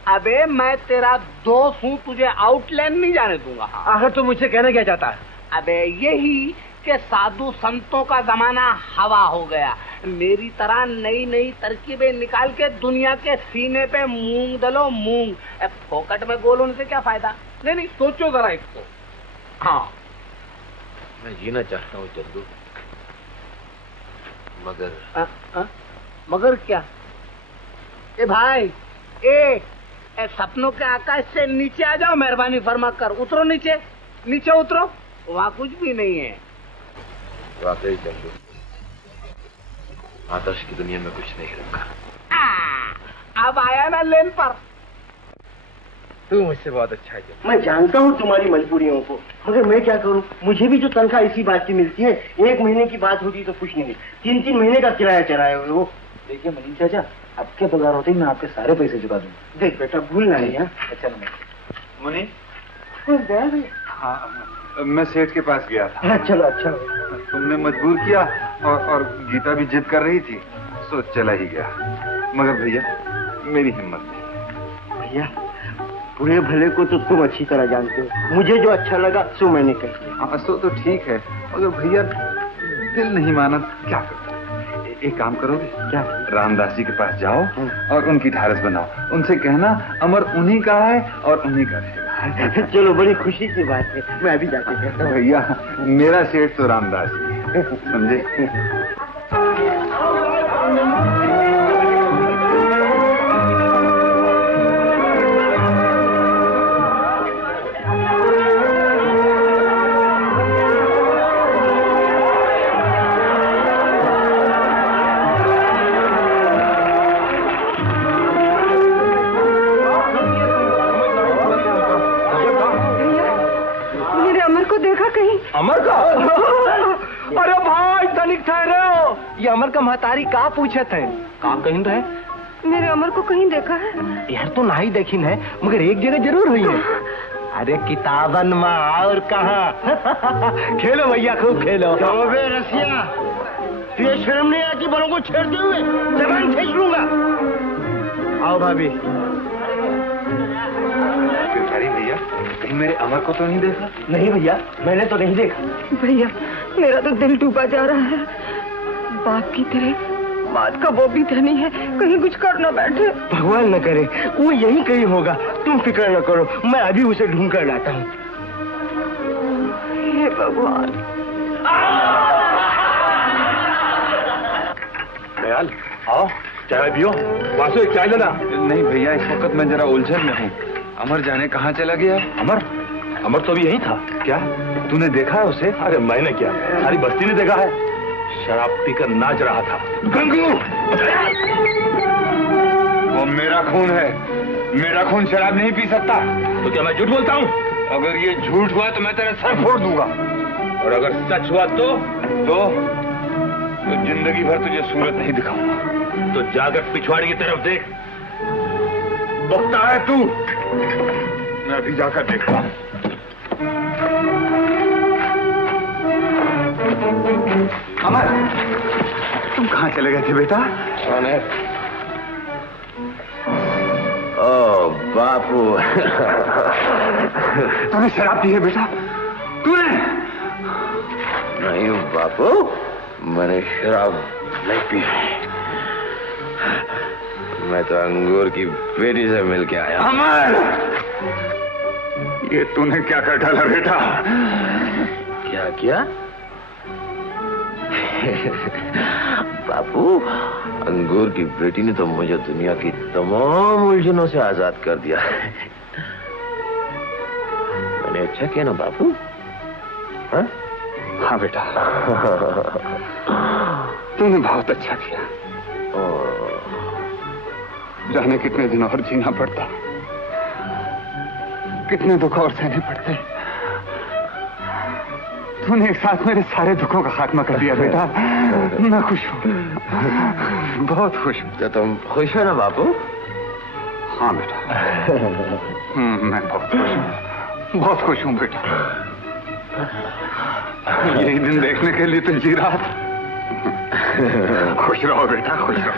अबे मैं तेरा दोस्त हूँ, तुझे आउटलाइन नहीं जाने दूंगा। आखिर तू मुझसे कहना क्या चाहता है? अबे यही कि साधु संतों का जमाना हवा हो गया। मेरी तरह नई नई तरकीबें निकाल के दुनिया के सीने पे मूंग दलो मूंग। फोकट में गोल होने से क्या फायदा? नहीं सोचो जरा इसको। हाँ, मैं जीना चाहता हूँ चंदू, मगर मगर क्या? ए भाई, ए सपनों के आकाश से नीचे आ जाओ, मेहरबानी फरमा कर। उतरो नीचे, नीचे उतरो, वहाँ कुछ भी नहीं है। वाकई चंदू, आदर्श की दुनिया में कुछ नहीं रखा। अब आया ना लेन पर। तू मुझसे बहुत अच्छा है। मैं जानता हूँ तुम्हारी मजबूरियों को, मगर मैं क्या करूँ? मुझे भी जो तनख्वाह इसी बात की मिलती है। 1 महीने की बात होती तो कुछ नहीं, 3-3 महीने का किराया चढ़ाए हुए वो। देखिए मलिन चाचा, आपके पगार होते ही मैं आपके सारे पैसे चुका दूंगा। देख बेटा, भूलना नहीं है। अच्छा मुनि, हाँ, मैं सेठ के पास गया था। चलो अच्छा, तुमने मजबूर किया और गीता भी जिद कर रही थी, सो चला ही गया। मगर भैया, मेरी हिम्मत नहीं। भैया, बुरे भले को तो तुम अच्छी तरह जानते हो। मुझे जो अच्छा लगा सो मैंने कह दिया। हाँ, सो तो ठीक है, मगर भैया दिल नहीं माना, क्या करो? एक काम करोगे क्या? रामदास जी के पास जाओ और उनकी ढारस बनाओ। उनसे कहना अमर उन्हीं का है और उन्हीं का रहेगा। चलो, बड़ी खुशी की बात है। मैं अभी जाके कहता हूँ। भैया, मेरा सेठ तो रामदास जी, समझे? अमर का? अरे भाई तनिक ठहरे हो, ये अमर का महतारी का पूछत है? का कहीं रहे? मेरे अमर को कहीं देखा है? यार तो नहीं देखी है, मगर एक जगह जरूर हुई है। अरे किताबन में और कहा। खेलो भैया, खूब खेलो। रसिया, तुझे शर्म नहीं आती बड़ों को छेड़ते हुए? जबान खींच लूंगा। आओ भाभी। भैया, कहीं मेरे अमर को तो नहीं देखा? नहीं भैया, मैंने तो नहीं देखा। भैया, मेरा तो दिल डूबा जा रहा है। बाप की तरह बात का वो भी धनी है, कहीं कुछ कर न बैठे। भगवान न करे, वो यही कहीं होगा। तुम फिक्र न करो, मैं अभी उसे ढूंढ कर लाता हूँ। हे भगवान। दयाल, आओ चाय पियो। वासु, एक चाय लेना। नहीं भैया, इस वक्त मैं जरा उलझन में हूँ। अमर जाने कहाँ चला गया? अमर? अमर तो अभी यही था। क्या तूने देखा है उसे? अरे मैंने क्या, सारी बस्ती ने देखा है। शराब पीकर नाच रहा था। गंगू! वो मेरा खून है, मेरा खून शराब नहीं पी सकता। तो क्या मैं झूठ बोलता हूँ? अगर ये झूठ हुआ तो मैं तेरा सर फोड़ दूंगा। और अगर सच हुआ तो जिंदगी भर तुझे सूरत नहीं दिखाऊंगा। तो जाकर पिछवाड़ी की तरफ देख। बकता है तू, मैं अभी जाकर देखता हूँ। अमर, तुम कहाँ चले गए थे बेटा? कौन है? ओ बापू। तूने शराब पी है बेटा? तूने? नहीं बापू, मैंने शराब नहीं पी है। मैं तो अंगूर की बेटी से मिलके आया। अमर, ये तूने क्या कर डाला बेटा? क्या किया? बापू, अंगूर की बेटी ने तो मुझे दुनिया की तमाम उलझनों से आजाद कर दिया। मैंने अच्छा किया ना बापू? हाँ? हाँ बेटा, तूने बहुत अच्छा किया। जाने कितने दिन और जीना पड़ता, कितने दुख और सहने पड़ते। तूने एक साथ मेरे सारे दुखों का खात्मा कर दिया बेटा। मैं खुश हूँ, बहुत खुश हूँ। तो तुम खुश हो ना बापू? हाँ बेटा, मैं बहुत खुश हूँ, बहुत खुश हूँ बेटा। यही दिन देखने के लिए तो जी रहा था। खुश रहो बेटा, खुश रहो।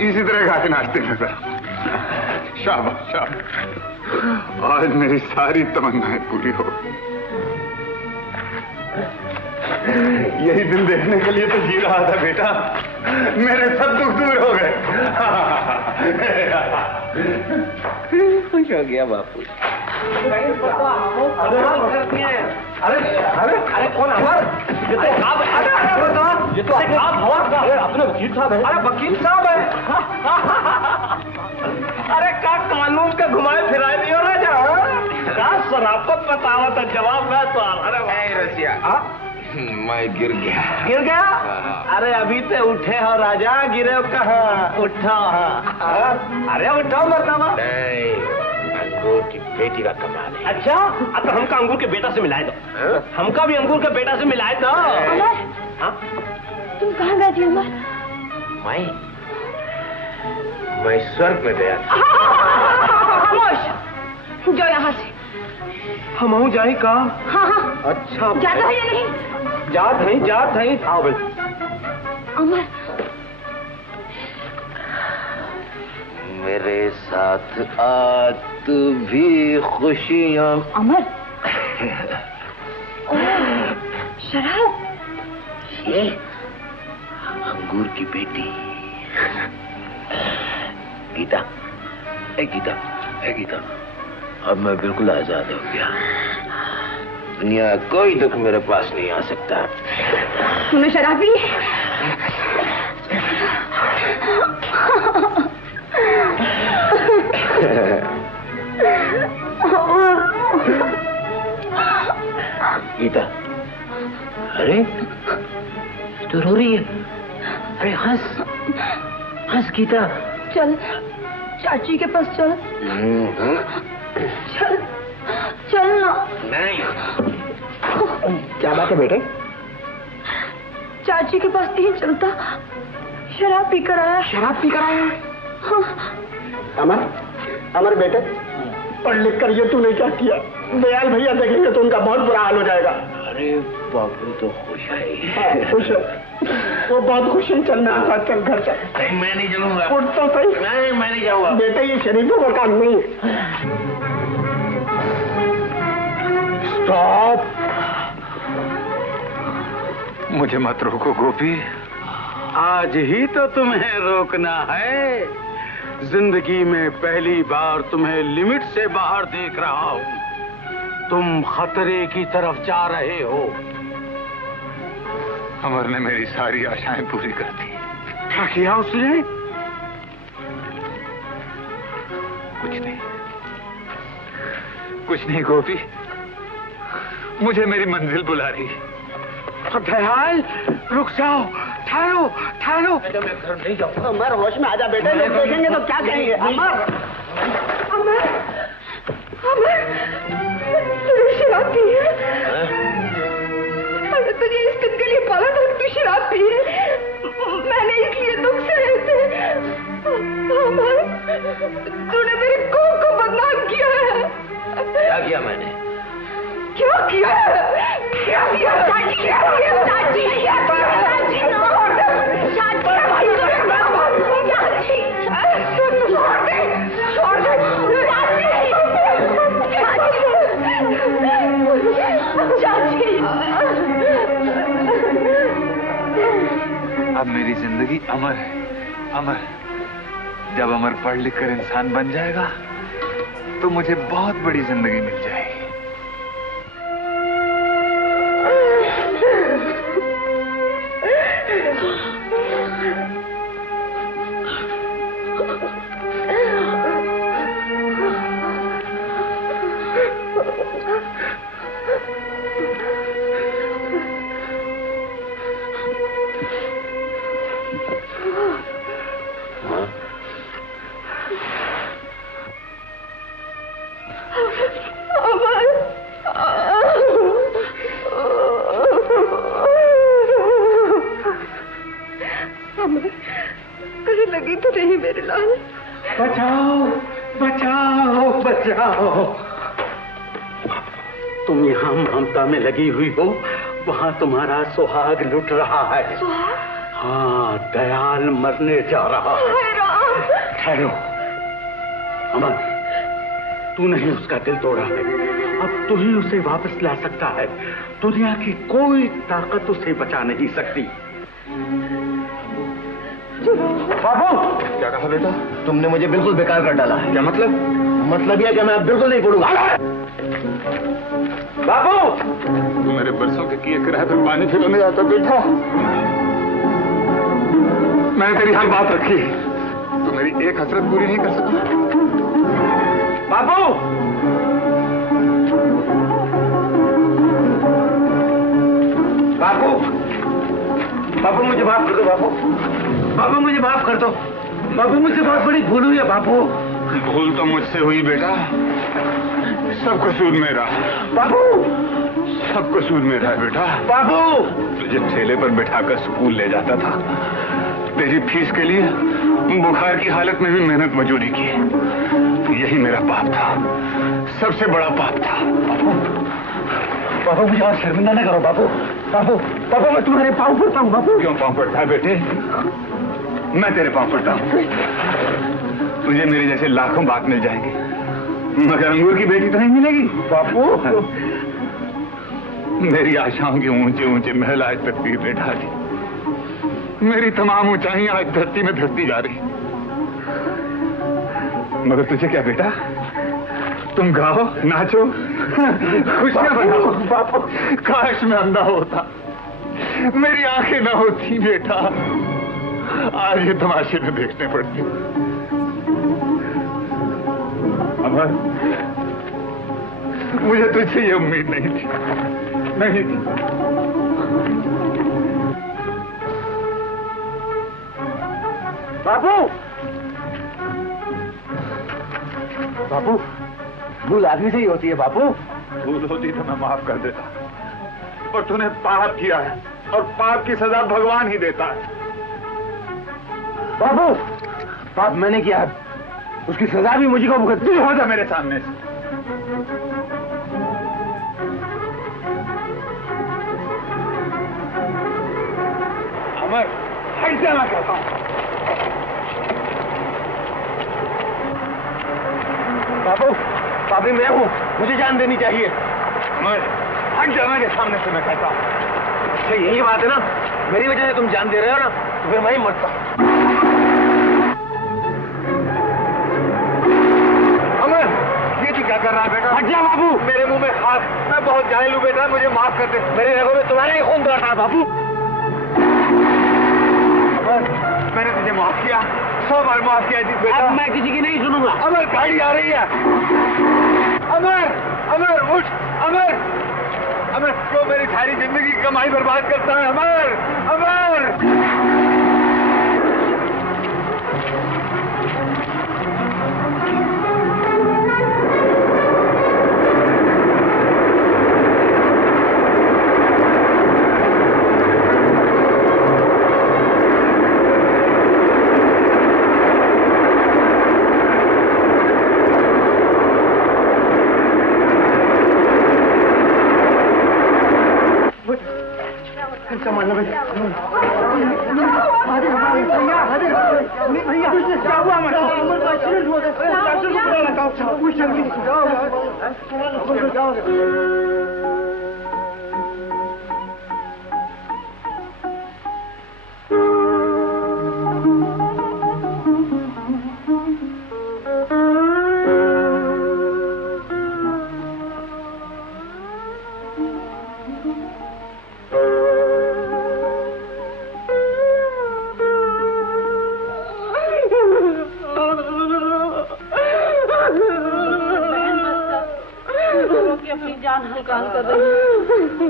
इसी तरह गाते नाचते नजर। शाबाश शाबाश, आज मेरी सारी तमन्नाएं पूरी हो गई। यही दिन देखने के लिए तो जी रहा था बेटा। मेरे सब दुख दूर हो गए। खुश हो गया बापू। अरे अरे अरे कौन अमर? ये तो आप, ये तो आप हवा। अरे अपने वकील साहब है। अरे वकील साहब है। अरे का कानून के घुमाए फिराए नहीं हो रहा जा? शराफत बतावा था, जवाब मैं तो। अरे रसिया, मैं गिर गया। गिर गया? अरे अभी तो उठे हो राजा, गिरे हो कहाँ? उठो। अरे उठो मरतबा। नहीं, अंगूर की बेटी का कमाल है। अच्छा, अब तो हमका अंगूर के बेटा से मिलाए दो। हमका भी अंगूर के बेटा से मिलाए दो। अमर, तुम कहाँ गए थे अमर? मैं स्वर्ग में गया था। खामोश, जाओ यहाँ से। हम जाए का? हाँ हाँ। अच्छा, जाता है या नहीं? जात नहीं। आओ भाई। अमर, मेरे साथ आ तू भी खुशियां। अमर, शराब? ये अंगूर की बेटी गीता। गीता, अब मैं बिल्कुल आजाद हो गया। दुनिया का कोई दुख मेरे पास नहीं आ सकता। तूने शराब पी? गीता, अरे तो रो रही है? अरे हंस गीता। चल, चाची के पास चल। चल ना। नहीं। क्या बात है बेटे? चाची के पास नहीं चलता, शराब पी कर आया। शराब पी कर आया? हाँ। अमर बेटे, पढ़ लिख कर ये तूने क्या किया? दयाल भैया देखेंगे तो उनका बहुत बुरा हाल हो जाएगा। अरे बाबू तो खुश है। खुश है, वो बहुत खुश है। चल मेरे साथ, चल घर चल। नहीं, मैं नहीं चलूंगा। उठ तो सही। नहीं, मैं नहीं जाऊंगा। बेटे, ये शरीफों का काम नहीं है। स्टॉप, मुझे मत रोको गोपी। आज ही तो तुम्हें रोकना है। जिंदगी में पहली बार तुम्हें लिमिट से बाहर देख रहा हूं। तुम खतरे की तरफ जा रहे हो। अमर ने मेरी सारी आशाएं पूरी कर दी। क्या किया उसने? कुछ नहीं गोपी, मुझे मेरी मंजिल बुला रही। दयाल, रुक जाओ, ठहरो ठहरो। मैं घर नहीं जाऊंगा। अमर होश में आजा बेटे, लोग देखेंगे तो क्या कहेंगे। अमर अमर अमर तूने शराब पी है? मैंने तुझे इस दिन के लिए पाला था कि तू शराब पी है। मैंने इसलिए दुख सहे थे। अमर तूने मेरे कौम को बदनाम किया है। क्या किया मैंने? क्या किया? क्या किया? चाची क्या किया? चाची क्या किया? चाची अब मेरी जिंदगी अमर है, अमर। जब अमर पढ़ लिख कर इंसान बन जाएगा तो मुझे बहुत बड़ी जिंदगी मिल जाएगी। कहीं लगी तो नहीं मेरे लाल? बचाओ बचाओ बचाओ। तुम यहाँ ममता में लगी हुई हो, वहाँ तुम्हारा सुहाग लुट रहा है। सुहाग? हाँ, दयाल मरने जा रहा है। ठहरो अमर, तू नहीं उसका दिल तोड़ा है, अब तू ही उसे वापस ला सकता है। दुनिया की कोई ताकत उसे बचा नहीं सकती। बाबू, क्या कहा बेटा? तुमने मुझे बिल्कुल बेकार कर डाला है। क्या मतलब? मतलब यह कि मैं अब बिल्कुल नहीं पढ़ूंगा। बाबू, तू मेरे बरसों के किए किराए पर पानी फिरने जाता बेटा। मैंने तेरी हर बात रखी, तू मेरी एक हसरत पूरी नहीं कर सका। बाबू, बाबू, बाबू मुझे माफ कर दो। बाबू, बाबू मुझे माफ कर दो। बाबू मुझसे बहुत बड़ी भूल हुई है। बाबू, भूल तो मुझसे हुई बेटा, सब कसूर मेरा। बाबू, सब कसूर मेरा है बेटा। बाबू, तुझे ठेले पर बिठाकर स्कूल ले जाता था, तेरी फीस के लिए बुखार की हालत में भी मेहनत मजूरी की। यही मेरा पाप था, सबसे बड़ा पाप था। बाबू मुझे और शर्मिंदा न करो। बाबू, बाबू, बाबू मैं तुम्हारे पाँव पड़ता हूँ। बाबू, क्यों पाँव पड़ता है बेटे? मैं तेरे पाँव पड़ता हूँ। तुझे मेरे जैसे लाखों बात मिल जाएंगे, मगर अंगूर की बेटी तो नहीं मिलेगी। बापू, मेरी आशाओं के ऊंचे ऊंचे महल आज तकदीर ने ढाली, मेरी तमाम ऊंचाइयां आज धरती में धसती जा रही। मगर तुझे क्या बेटा, तुम गाओ, नाचो, खुशियां बनाओ। बापू, काश मैं अंधा होता, मेरी आंखें ना होती बेटा, आज ये तमाशे में देखने पड़ते। अमर, मुझे तुझसे ये उम्मीद नहीं थी, नहीं थी। बापू, बापू, भूल आदमी से ही होती है। बापू, भूल होती तो मैं माफ कर देता, पर तूने पाप किया है और पाप की सजा भगवान ही देता है। बापू, पाप मैंने किया है, उसकी सजा भी मुझे को भुगतनी। हो जा मेरे सामने से। अमर, हट जा मैं कहता हूँ। बापू, पापी मैं हूँ, मुझे जान देनी चाहिए। अमर, हट जा मेरे सामने से, मैं कहता हूँ। अच्छा यही बात है ना, मेरी वजह से तुम जान दे रहे हो ना, तो फिर मैं ही मरता। अमर, ये तू क्या कर रहा है बेटा? हट जा बाबू, मेरे मुंह में खास, मैं बहुत जाहिल हूँ बेटा, मुझे माफ कर दे। मेरे रगों में तुम्हारा ही खून दौड़ रहा है बाबू। अमर, मैंने तुझे माफ किया, 100 बार माफ किया जी बेटा। अब मैं किसी की नहीं सुनूंगा। अमर, गाड़ी आ रही है। अमर, अमर उठ, अमर, अमर, वो मेरी सारी जिंदगी की कमाई बर्बाद करता है। अमर, अमर।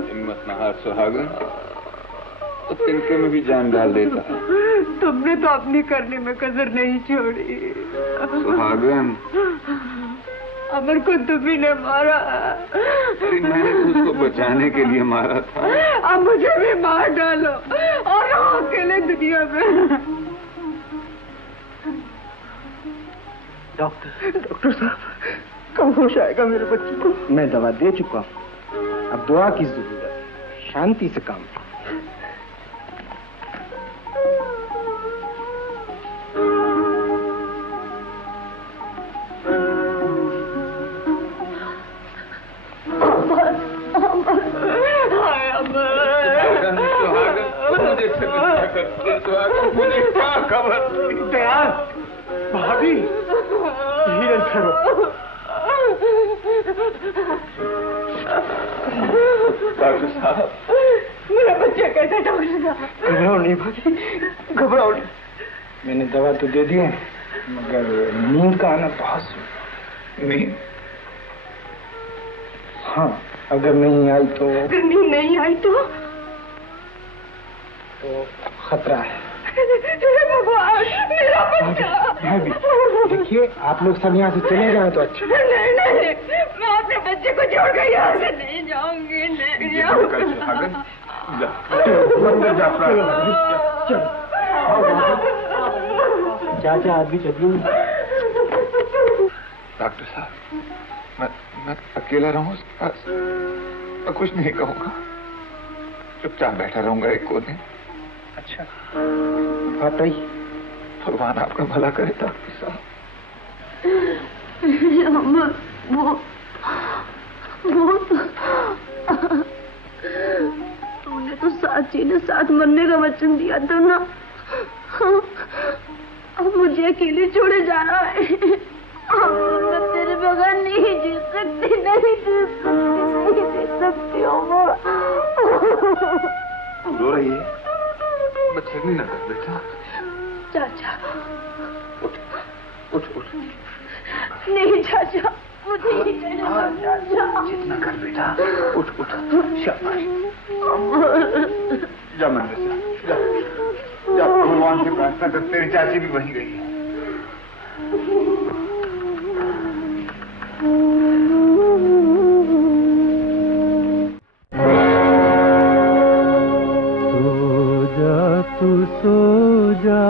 हिम्मत न हार सुहागन, तो तिनके में भी जान डाल देता है। तुमने तो अपनी करने में कसर नहीं छोड़ी। सुहागन, अमर को तुम्ही ने मारा। अरे मैंने उसको बचाने के लिए मारा था। अब मुझे भी मार डालो और रहो अकेले दुनिया में। डॉक्टर साहब, कब होश आएगा मेरे बच्चे को? मैं दवा दे चुका हूँ, अब दुआ की जरूरत है। शांति से काम करो। मुझे क्या खबर? भाभी, धीरज करो। डॉक्टर साहब, मेरा बच्चा कैसा? डॉक्टर साहब, घबराओ नहीं भाभी, घबराओ नहीं। मैंने दवा तो दे दी है, मगर नींद का आना बहुत। नींद? हाँ, अगर नहीं आई तो? अगर नींद नहीं आई तो खतरा है। भगवान, मेरा बच्चा। भाभी, देखिए, आप लोग सब यहाँ से चले जाए तो अच्छा। नहीं नहीं, मैं अपने बच्चे को छोड़कर यहाँ से नहीं जाऊंगी। नहीं जाऊंगी। चाचा, आप भी चलिए। डॉक्टर साहब, मैं अकेला रहूं उसके पास? मैं कुछ नहीं कहूंगा, चुपचाप बैठा रहूंगा एक कोने। अच्छा, बात आई। भगवान आपका भला करे डॉक्टर साहब। तूने तो साथ जीने साथ मरने का वचन दिया था ना। अब मुझे अकेले छोड़े जाना है। मैं तेरे बगैर नहीं जी सकती, नहीं जी सकती हूँ। रो रही है? बचेगी ना कर बेटा। चाचा, उठ उठ। नहीं चाचा, मुझे नहीं जाना। चाचा, जितना कर बेटा, उठ उठ। शाबाश। जा मंदिर से, जा भगवान से प्रार्थना कर। तेरी चाची भी वहीं गई है। तू सो जा।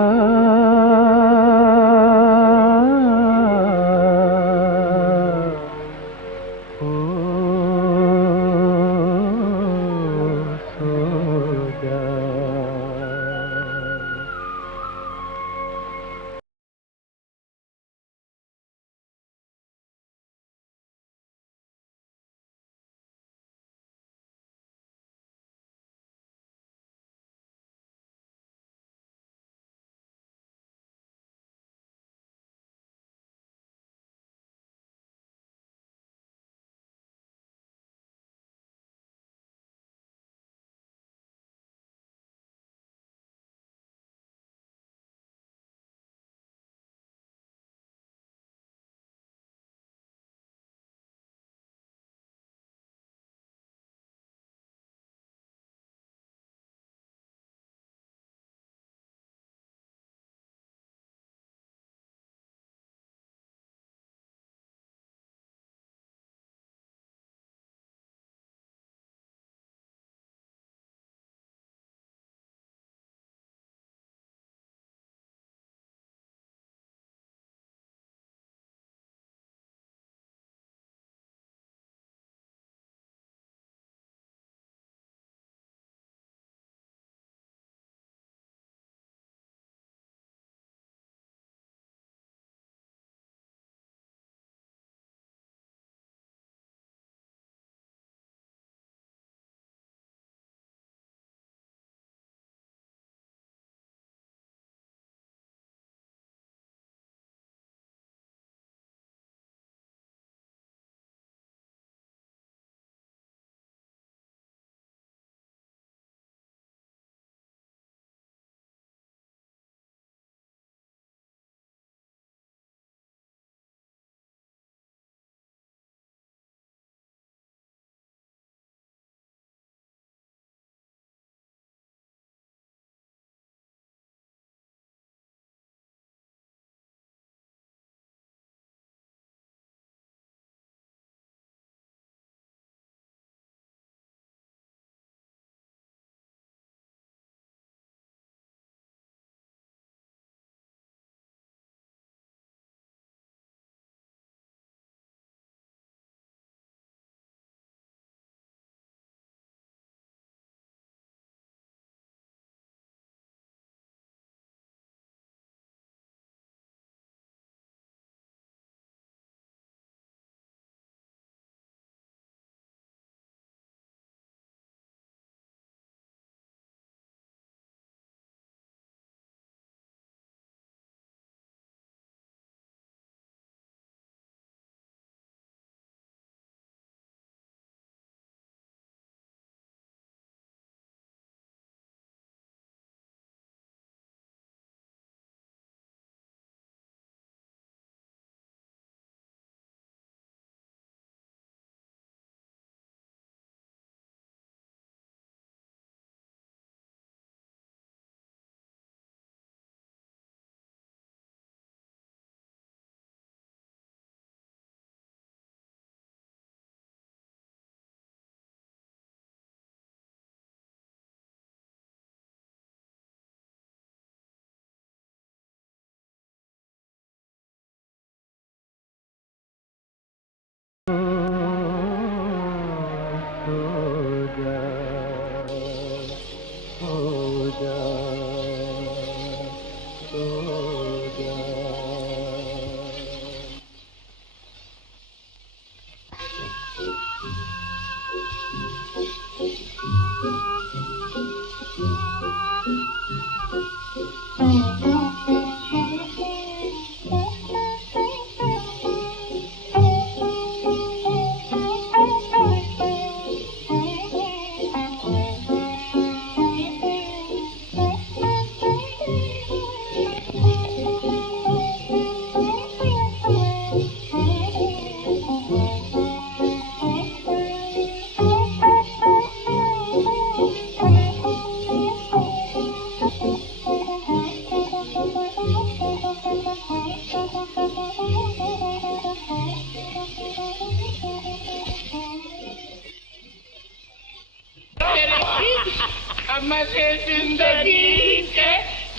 मजे जिंदगी के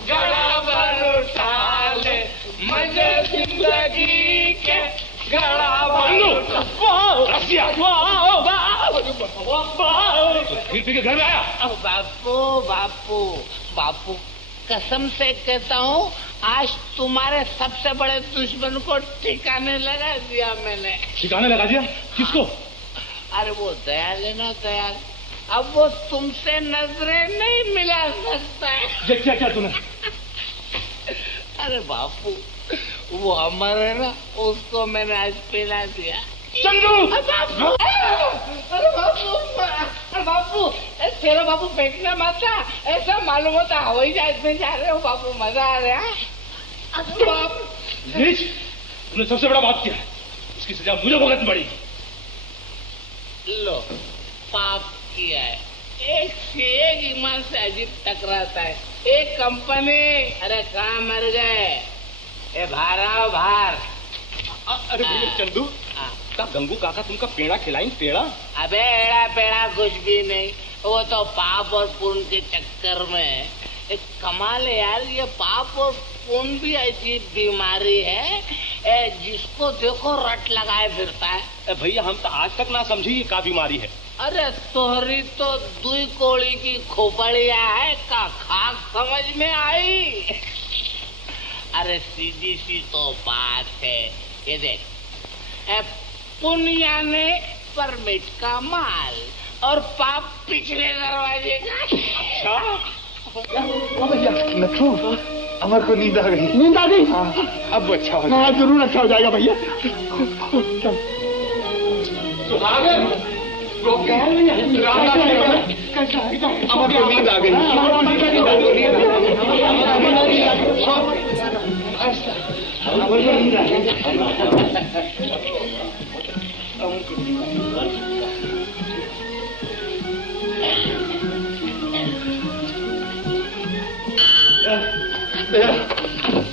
घड़ा भर उठा ले, मजे जिंदगी के घड़ा भर फिर घर में आया। बापू बापू बापू, कसम से कहता हूँ आज तुम्हारे सबसे बड़े दुश्मन को ठिकाने लगा दिया मैंने। ठिकाने लगा दिया? किसको? अरे वो दयाल है ना, दयाल। अब वो तुमसे नजरें नहीं मिला सकता है। क्या क्या तूने? अरे बापू, वो अमर है ना, उसको मैंने आज पिला दिया। चंदू! बापू! अरे बापू, तेरा बापू फेंकना मत था, ऐसा मालूम होता हवाई जहाज में जा रहे हो बापू, मजा आ रहा है। नीच, तूने सबसे बड़ा बात किया है, उसकी सजा मुझे भुगतनी पड़ी। लो, पाप किया है, एक से एक ईमान से अजीब टकराता है। एक कंपनी, अरे कहाँ मर गए? ए भारा भार। अरे भैया चंदू, का गंगू काका तुमका पेड़ा खिलाई? पेड़ा? अबे एड़ा पेड़ा कुछ भी नहीं, वो तो पाप और पुण्य के चक्कर में। एक कमाल है यार, ये पाप और पुण्य भी ऐसी बीमारी है जिसको देखो रट लगाए फिरता है। भैया हम तो आज तक ना समझी ये का बीमारी है। अरे तोहरी तो दुई कोड़ी की खोपड़िया है का खाक समझ में आई। अरे सीधी सी तो बात है, ये देख, पुण्य ने परमिट का माल और पाप पिछले दरवाजे का। अच्छा नथु, अमर को नींद आ गई। नींद आ गई? अब अच्छा हो हाँ जरूर अच्छा हो जाएगा भैया। अमर को नींद आ गई।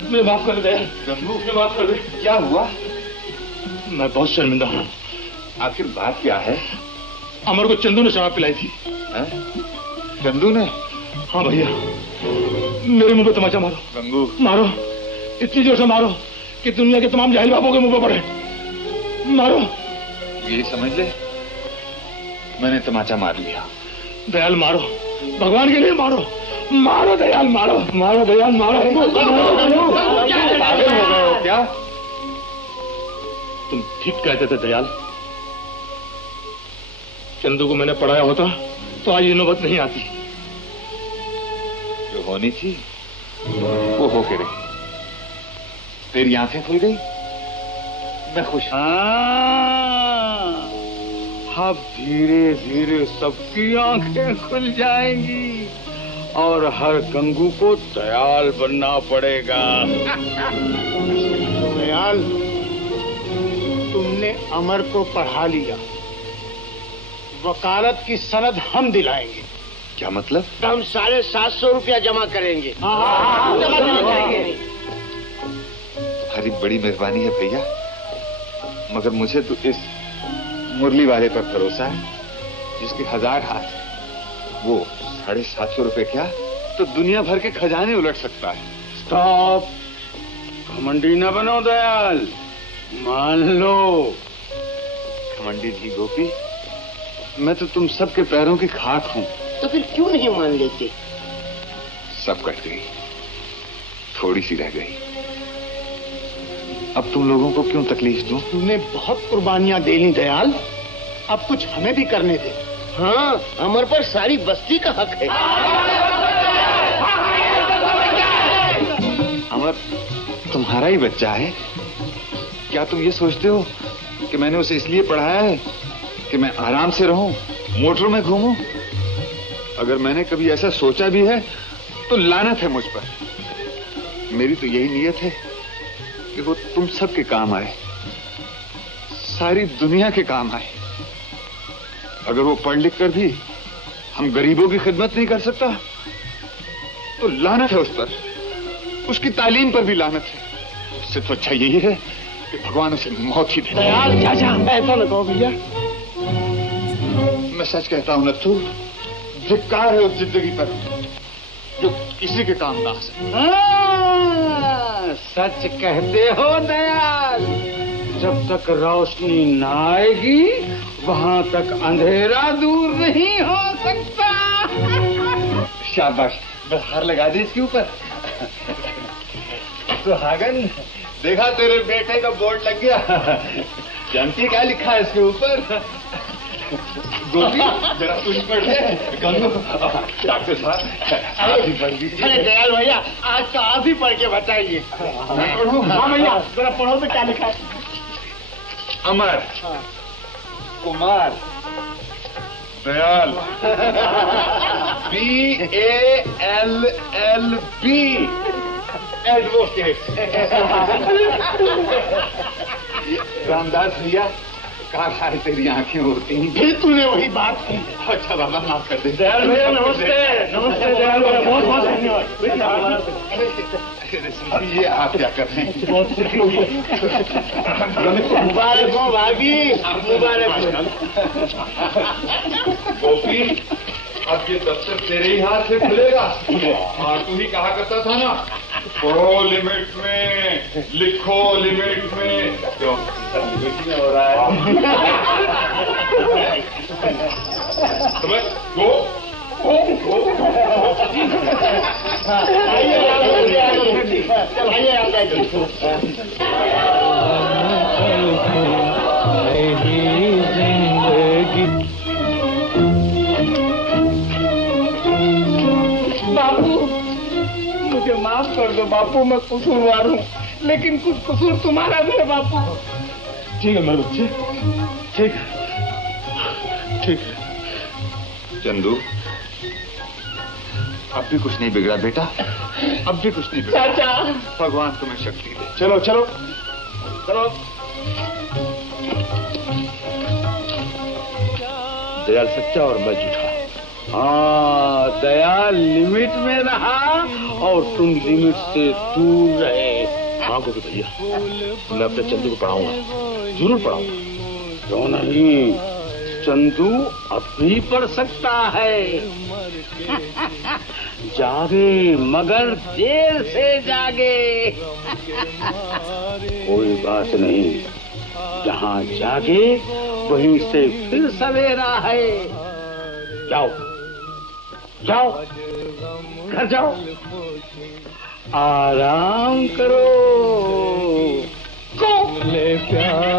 मुझे माफ कर दे गंगू, मुझे माफ कर दे। क्या हुआ? मैं बहुत शर्मिंदा हूँ। आखिर बात क्या है? अमर को चंदू ने शराब पिलाई थी। चंदू ने? हाँ भैया, मेरे मुंह पे तमाचा मारो। गंगू मारो, इतनी जोर से मारो कि दुनिया के तमाम जाहिल बापों के मुंह पे पड़े। मारो। यही समझ ले, मैंने तमाचा मार लिया। दयाल मारो, भगवान के लिए मारो। मारो दयाल, मारो मारो दयाल, मारो। पागल हो गए हो क्या? तुम ठीक कहते थे दयाल। चंदू को मैंने पढ़ाया होता तो आज ये नौबत नहीं आती। जो होनी थी वो होके रही। तेरी आंखें खुल गई, मैं खुश। अब धीरे धीरे सबकी आंखें खुल जाएंगी और हर गंगू को दयाल बनना पड़ेगा। दयाल, तुमने अमर को पढ़ा लिया, वकालत की सनद हम दिलाएंगे। क्या मतलब? हम 750 रुपया जमा करेंगे। तुम्हारी बड़ी मेहरबानी है भैया, मगर मुझे तो इस मुरली वाले पर भरोसा है जिसके 1000 हाथ। वो 750 रुपए क्या तो दुनिया भर के खजाने उलट सकता है। स्टॉप, घमंडी न बनो दयाल, मान लो। घमंडी नहीं गोपी, मैं तो तुम सबके पैरों की खाक हूँ। तो फिर क्यों नहीं मान लेते? सब कट गई, थोड़ी सी रह गई। अब तुम लोगों को क्यों तकलीफ दूं? तूने बहुत कुर्बानियां दे ली दयाल, अब कुछ हमें भी करने दे। हाँ, अमर पर सारी बस्ती का हक है। अमर तुम्हारा ही बच्चा है। क्या तुम ये सोचते हो कि मैंने उसे इसलिए पढ़ाया है कि मैं आराम से रहूं, मोटरों में घूमूं? अगर मैंने कभी ऐसा सोचा भी है तो लानत है मुझ पर। मेरी तो यही नीयत है कि वो तुम सब के काम आए, सारी दुनिया के काम आए। अगर वो पढ़ लिख कर भी हम गरीबों की खिदमत नहीं कर सकता तो लानत है उस पर, उसकी तालीम पर भी लानत है। उससे तो अच्छा यही है कि भगवान उसे मौत ही दे। दयाल चाचा, ऐसा न कहो भैया। मैं सच कहता हूं नथु, धिक्कार है उस जिंदगी पर जो किसी के काम ना आ सके। सच कहते हो दयाल। जब तक रोशनी न आएगी वहां तक अंधेरा दूर नहीं हो सकता। शाबाश, बहार लगा दी इसके ऊपर। सुहागन, देखा तेरे बेटे का बोर्ड लग गया। जानती क्या लिखा है इसके ऊपर? गोपी, जरा कुछ पढ़ ले। गंगू, डॉक्टर साहब आप ही पढ़ लीजिए। अरे दयाल भैया, आज तो आप ही पढ़ के बताइए। हाँ भैया, जरा पढ़ो तो क्या लिखा है। अमर, कुमार, दयाल, BALLB, एडवोकेट। रामदास भैया, कहाँ सारी तेरी आंखें होती हैं। फिर तूने वही बात की। अच्छा बाबा, माफ कर दे। दयाल भैया नमस्ते। नमस्ते दयाल भैया, बहुत बहुत धन्यवाद। ये आप क्या कर रहे हैं? मुबारक हो भाभी, मुबारक हो। गोपी, अब ये दफ्तर तेरे ही हाथ से खुलेगा। और तू ही कहा करता था ना, पढ़ो लिमिट में, लिखो लिमिट में। क्यों लिमिट में हो रहा है? समझ गो बापू, मुझे माफ कर दो बापू, मैं कसूरवार हूँ, लेकिन कुछ कसूर तुम्हारा भी है बापू। ठीक है मेरे बच्चे, ठीक है, ठीक है। चंदू, अब भी कुछ नहीं बिगड़ा बेटा, अब भी कुछ नहीं बिगड़ा। चाचा, भगवान तुम्हें शक्ति दे। चलो चलो चलो। दयाल सच्चा और मैं झूठा। हाँ, दयाल लिमिट में रहा और तुम लिमिट से दूर रहे। हाँ गोपी भैया, मैं अपने चंदू को पढ़ाऊंगा, जरूर पढ़ाऊंगा। क्यों नहीं, चंदू अब भी पढ़ सकता है। जागे मगर देर से जागे। कोई बात नहीं, जहाँ जागे वहीं से फिर सवेरा है। जाओ जाओ, घर जाओ, आराम करो। ले प्यार